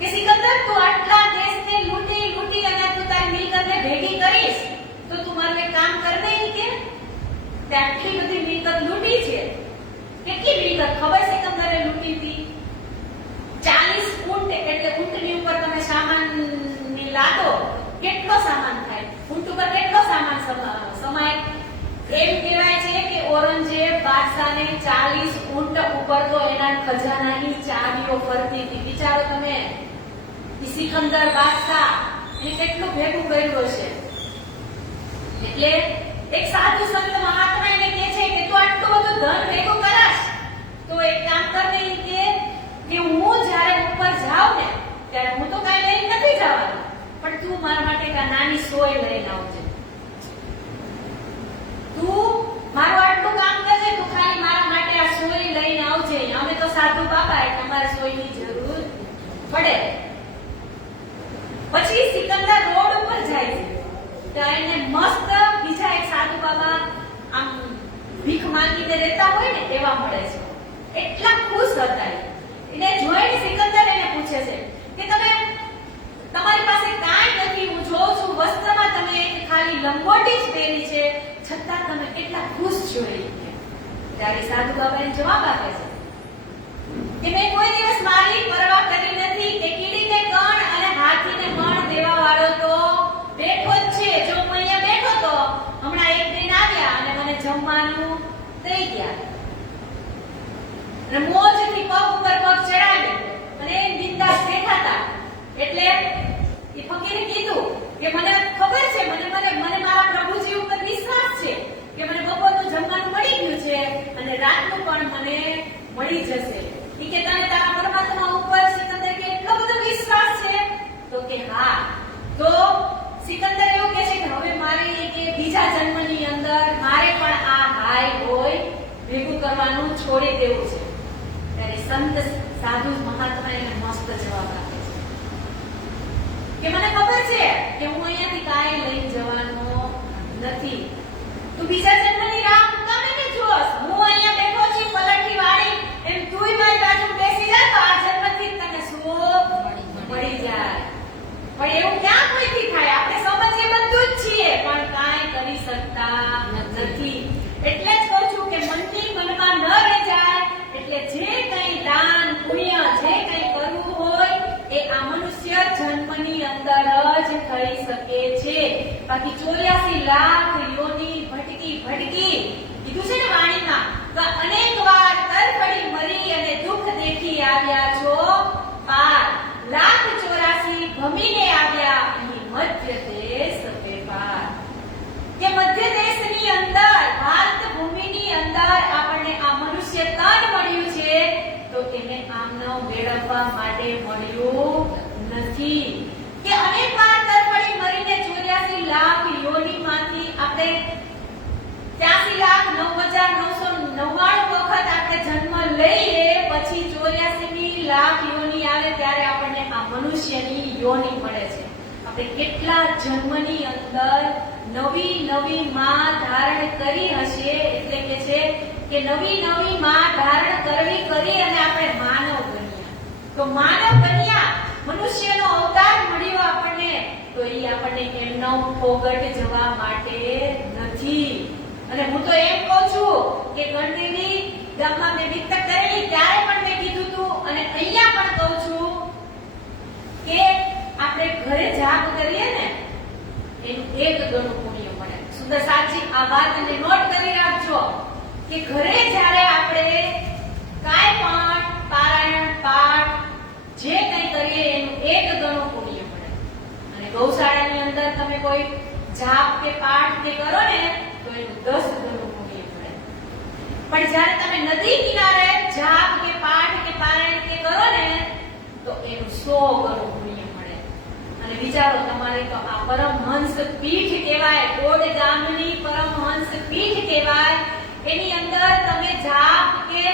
કે સિકંદર, તું આટલા દેશને લૂંટી અને તું તારી મિલકતને ભેગી કરીશ તો તું મારું એક કામ કર દે કે તે આટલી બધી મિલકત લૂંટી છે. કેટલી મિલકત ખબર સિકંદરે લૂંટી હતી? 40 ઊંટ. એટલે ઊંટની ઉપર તમે સામાનની લાદો, કેટલો સામાન થાય? ઊંટ ઉપર કેટલો સામાન સમાય? એમ કહેવાય છે કે ઔરંગઝેબ બાદશાહને 40 ઊંટ ઉપર તો એના ખજાનાની ચાવીઓ ફરતી હતી. વિચારો તમે, સિકંદર બાદશાહ એને કેટલું ભેગું કર્યું હશે. એટલે એક સાધુ સંત મહાત્મા એને કહે છે કે તું આટલું બધું ધન ભેગું કરાશ તો એક કામ કર દે કે હું જ્યારે ઉપર જાઉં ને ત્યારે હું તો કાંઈ લઈને નથી જવાનું, પણ તું મારા માટે એક નાની સોય લઈને આવજે. તું મારું આટલું કામ કરજે, તું ખાલી મારા માટે આ સોય લઈને આવજે. અમે તો સાધુ બાબા એટલે અમારે સોયની જરૂર પડે. પછી સિકંદર રોડ ઉપર જાય છે તો એને મસ્ત બીજા એક સાધુ બાબા આમ ભીખ માંગીને રહેતા હોય ને એવા મળે છે. એટલા ખુશ હતા એને જોઈને સિકંદર એને પૂછે છે કે તમે તમારી પાસે કાંઈ નથી, હું જોઉં છું વસ્ત્રમાં તમે ખાલી લંગોટી જ પહેરી છે, છતાં તમે કેટલા ખુશ છો. ત્યારે સાધુ બાબા એને જવાબ આપે છે કે મેં કોઈ દિવસ મારી પરવા કરી નથી કે કીડીને કણ અને હાથીને મણ દેવા વાળો તો બેઠો જ છે. જો હું અહીંયા બેઠો તો હમણાં એક દિન આવ્યા અને મને જમવાનું દઈ ગયા અને મોજથી પગ ઉપર પગ ચડાવી અને બિંદાસ બેઠા હતા. એટલે એ ફકીરે કીધું કે મને ખબર છે, મને મારા પ્રભુજી ઉપર વિશ્વાસ છે કે મને બપોરનું જમવાનું મળી ગયું છે અને રાતનું પણ મને મળી જશે. કે તને તારા પરમાત્મા ઉપર સિકંદર કે હા. તો સિકંદર એવું કહે છે કે હવે મારે કે બીજા જન્મની અંદર મારે પણ આ હાય હોય ભેગું કરવાનું છોડી દેવું છે. ત્યારે સંત સાધુ મહાત્મા એને મસ્ત જવાબ આપે છે કે મને ખબર છે કે હું અહીંયાથી કાંઈ લઈને જવાનો નથી. તું બીજા જન્મની રાહ કામ એને જોસ. હું અહીંયા બેઠો છું પલટી વાળી એમ તુંય મારી બાજુ બેસી જા તો આ જન્મથી તને સુખ મળી જાય. પણ એવું ક્યાં કોઈથી થાય? આપણે સમજીએ બધું જ છીએ પણ કાંઈ કરી શકતા નથી. એટલે જ કહું છું કે મનની મનમાં ન રહી જાય. એટલે જે કંઈ દાન પુણ્ય જે કંઈ કરવું હોય એ આ મનુષ્ય જન્મની અંદર જ થઈ શકે છે. બાકી 84 લાખ યોની ભટકી કીધું છે ને વાણીમાં કે અનેક વાર તરફડી મરી અને દુઃખ દેખી આવ્યા છો પાર. 1,84,000 ભમીને આવ્યા અહીં મધ્ય દેશ વેપાર. કે મધ્ય દેશની અંદર ભારત ભૂમિની અંદર આપણને આ મનુષ્ય તન મળ્યું છે તો એને આમનો મેળવવા માટે મળ્યું નથી. કે અનેક વાર તરફડી મરીને 84 લાખ યોનીમાંથી આપણે 83,09,999 વખત આપણે જન્મ લઈએ પછી 84મી લાખ યોની આવે ત્યારે આપણને આ મનુષ્યની યોની મળે છે. આપણે કેટલા જન્મની અંદર નવી માં ધારણ કરી હશે. એટલે કે છે કે નવી માં ધારણ કરી અને આપણે માનવ બન્યા. તો માનવ બન્યા મનુષ્યનો અવતાર મળ્યો આપણને તો એ આપણને એમનો ફોગટ જવા માટે નથી. અને હું તો એમ કહું છું કે ગણદેવી ગામમાં મેં વિતક કરેલી ત્યારે પણ મેં કીધું હતું અને અહીંયા પણ કહું છું કે આપણે ઘરે જાપ કરીએ ને એનું 1 ગણું પુણ્ય મળે. સુંદર સાચી આ વાતને નોટ કરી રાખજો કે ઘરે જ્યારે આપણે કાંઈ પણ પારાયણ પાઠ જે કંઈ કરીએ એનું 1 ગણું પુણ્ય મળે. અને ગૌશાળાની અંદર તમે કોઈ જાપ કે પાઠ કે કરો ને તો એનું 10 ગણું પુણ્ય મળે. પણ જ્યારે તમે નદી કિનારે જાપ કે પાઠ કે પારાયણ કે કરો ને તો એનું 100 ગણું પુણ્ય મળે. અને વિચારો તમારે તો આ પરમહંસ પીઠ કહેવાય. કોડ ગામની પરમહંસ પીઠ કહેવાય. એની અંદર તમે જાપ કે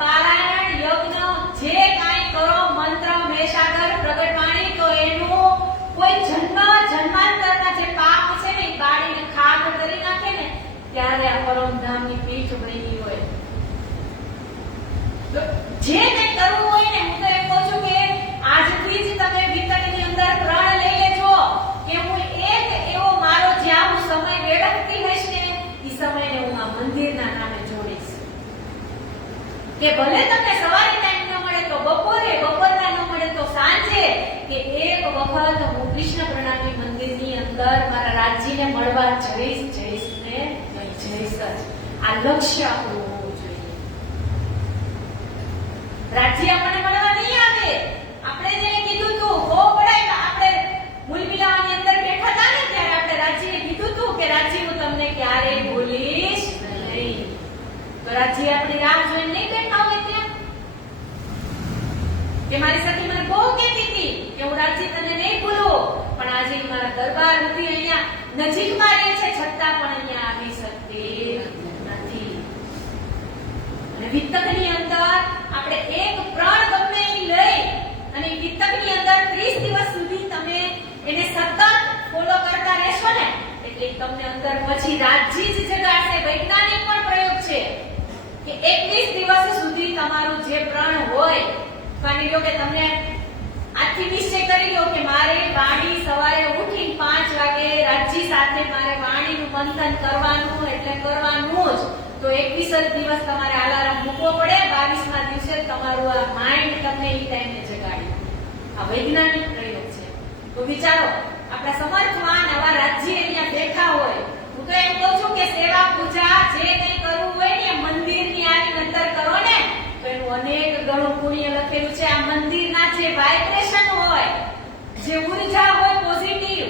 પારાયણ યજ્ઞ જે કાંઈ કરો મંત્ર મેષાગર પ્રગટવાણી તો એનું કોઈ જન્માંતરના જે પાપ છે ને એ બાળીને ખાક કરી નાખે ને ત્યારે આ પરમધામની પીઠ બની હોય. તો જે કંઈ કરવું હોય ને હું તો એમ કહું છું કે આજથી જ તમે વિતકની અંદર પ્રણ લઈ લેજો કે હું એક એવો મારો જ્યાં હું સમય વેડફતી હોઈશ ને એ સમયને હું આ મંદિરના નામે જોડીશ. કે ભલે તમને સવારે ટાઈમ ન મળે તો બપોરના ન મળે તો સાંજે કે એક વખત હું કૃષ્ણ પ્રણામી મંદિરની અંદર મારા રાજજીને મળવા જઈશ ને જઈશ જ. આ લક્ષ્ય આપણું હોવું જોઈએ. રાજજી આપણને મળવા નહીં આવે. આપણે જેને કીધું તું બહુ પડાય આપણે મૂલમિલાવાની અંદર બેઠા હતા ને ત્યારે આપણે રાજજીને કીધું તું કે રાજજી હું તમને ક્યારેય ભૂલીશ નહીં. તો રાજજી આપણી રાહ જોઈને નહીં બેઠા હોય ત્યાં કે મારી સખી મને બહુ કહેતી હતી કે હું રાજજી તને નહીં ભૂલું પણ આજે મારા દરબાર નથી અહીંયા નજીકમાં રહે છે છતાં પણ અહીંયા આવી શકતી નથી. અને વિતકની અંદર આપણે એક પ્રણ ગમે એ લઈ અને વિતકની અંદર 30 દિવસ સુધી તમે એને સતત ફોલો કરતા રહેશો ને એટલે તમને અંદર પછી રાજજી જ જગાડશે. વૈજ્ઞાનિક પણ પ્રયોગ છે કે 21 દિવસ સુધી તમારું જે પ્રણ હોય માની લો કે તમને આજથી નિશ્ચય કરી લો કે મારે વાણી સવારે ઉઠી 5 વાગે રાજજી સાથે મારે વાણીનું મંથન કરવાનું એટલે કરવાનું જ. તો 21 દિવસ તમારે અલાર્મ મૂકવો પડે. 22મા દિવસે તમારું આ માઇન્ડ તમને એ ટાઈમે જગાડે. આ વૈજ્ઞાનિક પ્રયોગ છે. તો વિચારો આપણા સમર્થવાન આવા રાજ્ય અહીંયા બેઠા હોય. હું તો એમ કહું છું કે સેવા પૂજા જે કંઈ કરવું હોય ને મંદિરની આની અંદર કરો ને તો એનું અનેક ગણું પુણ્ય લખેલું છે. આ મંદિરના જે વાઇબ્રેશન હોય જે ઉર્જા હોય પોઝિટિવ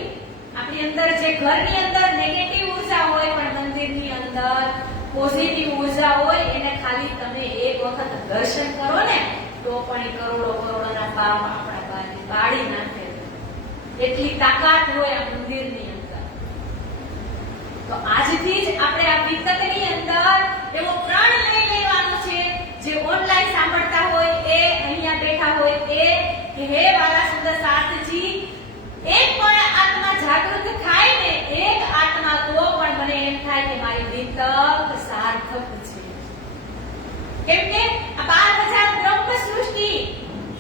આપણી અંદર જે ઘરની અંદર નેગેટિવ ઉર્જા હોય પણ મંદિરની અંદર પોઝિટિવ ઉર્જા હોય એને ખાલી તમે એક વખત દર્શન કરો ને તો પણ કરોડોના પાપ આપણા બાળી નાખે. એટલી તાકાત હોય આ મંદિરની અંદર. તો આજથી જ આપણે આ વિતકની અંદર એવો પ્રણ લઈ લેવાનો છે. જે ઓનલાઈન સાંભળતા હોય એ અહીંયા બેઠા હોય એ હે વાલા સુંદર સાથજી, એક પણ આત્મા જાગૃત થાય ને, એક આત્મા તો પણ મને એમ થાય કે મારી વિતક સાર્થક છે. કેમ કે આ 12,000 બ્રહ્મ સૃષ્ટિ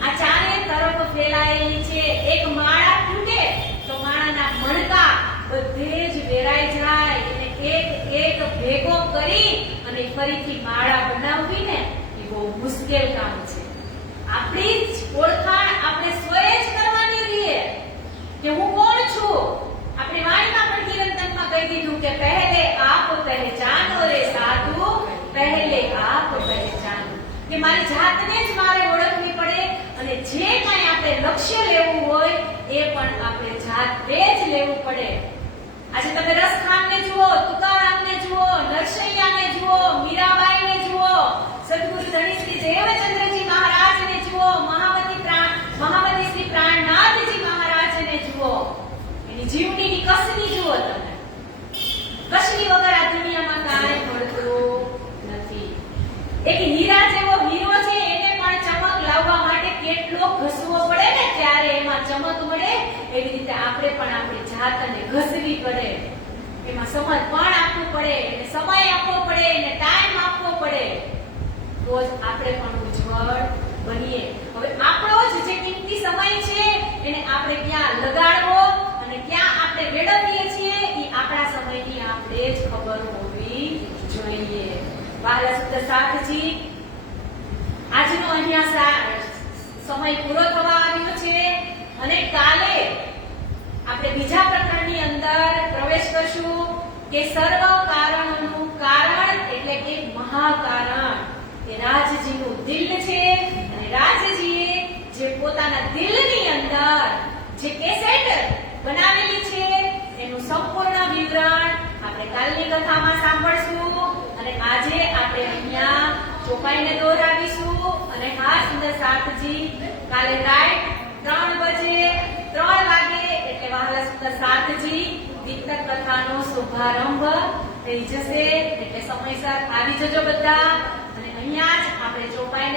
આ ચારે તરફ ફેલાયેલી છે. એક માળા તૂટે તો માળાના મણકા બધે જ વેરાઈ જાય. એને એક એક ભેગો કરી અને ફરીથી માળા બનાવવી ને એ બહુ મુશ્કેલ કામ છે. આપણી જ ઓળખાણ આપણે સ્વયં જ કરવાની રહીએ કે હું કોણ છું. આપણે વાણીમાં પણ કિરંતનમાં કહી દીધું કે પહેલે આપ પહેચાનો રે સાધુ, પહેલે આપ પહેચાનો. કે મારી જાતને જ મારે ઓળખવી પડે અને જે કાંઈ આપણે લક્ષ્ય લેવું હોય એ પણ આપણે જાતે જ લેવું પડે. આજે તમે રસખાનને જુઓ, તુકારામને જુઓ, નરસૈયાને જુઓ, મીરાબાઈને જુઓ, સદગુરુ ધણી શ્રી દેવચંદ્રજી મહારાજને જુઓ, મહામતી શ્રી પ્રાણનાથજી મહારાજને જુઓ. એની જીવનીની કસની જુઓ તમે. કસની વગર આ દુનિયામાં કાંઈ મળતું નથી. એક હીરા જેવો હીરો છે, એને પણ ચમક લાવવા માટે કેટલો ઘસવો પડે ને ત્યારે એમાં ચમક મળે. એવી રીતે આપણે પણ આપણી જાતને ઘસવી પડે. એમાં સમય પણ આપવું પડે, એને સમય આપવો પડે, એને ટાઈમ આપવો પડે, તો જ આપણે પણ ઉજ્જવળ બનીએ. હવે આપણો જ જે કિંમતી સમય છે એને આપણે ક્યાં લગાડવો અને ક્યાં આપણે વેડફીએ છીએ એ આપણા સમયની આપણે જ ખબર હોવી જોઈએ. વહાલા સુંદર સાથજી, આજનો અહીંયા સમય પૂરો થવા આવ્યો છે અને કાલે આપણે બીજા પ્રકરણની અંદર પ્રવેશ કરશું કે સર્વ કારણોનું કારણ એટલે કે મહાકારણ એ રાજજીનું દિલ છે. અને રાજજીએ જે પોતાના દિલની અંદર જે કેસેટ બનાવેલી છે એનું સંપૂર્ણ વિવરણ આપણે કાલની કથામાં સાંભળશું. અને આજે આપણે અહીંયા ચોપાઈને દોહરાવીશું. અને હા સુંદર સાથજી, કાલે રાઈટ 3 વાગે એટલે વહાલા સુંદર સાથજી વિતક કથાનો શુભારંભ થઈ જશે. એટલે સમયસર આવી જજો બધા. અને અહીંયા જ આપણે ચોપાઈને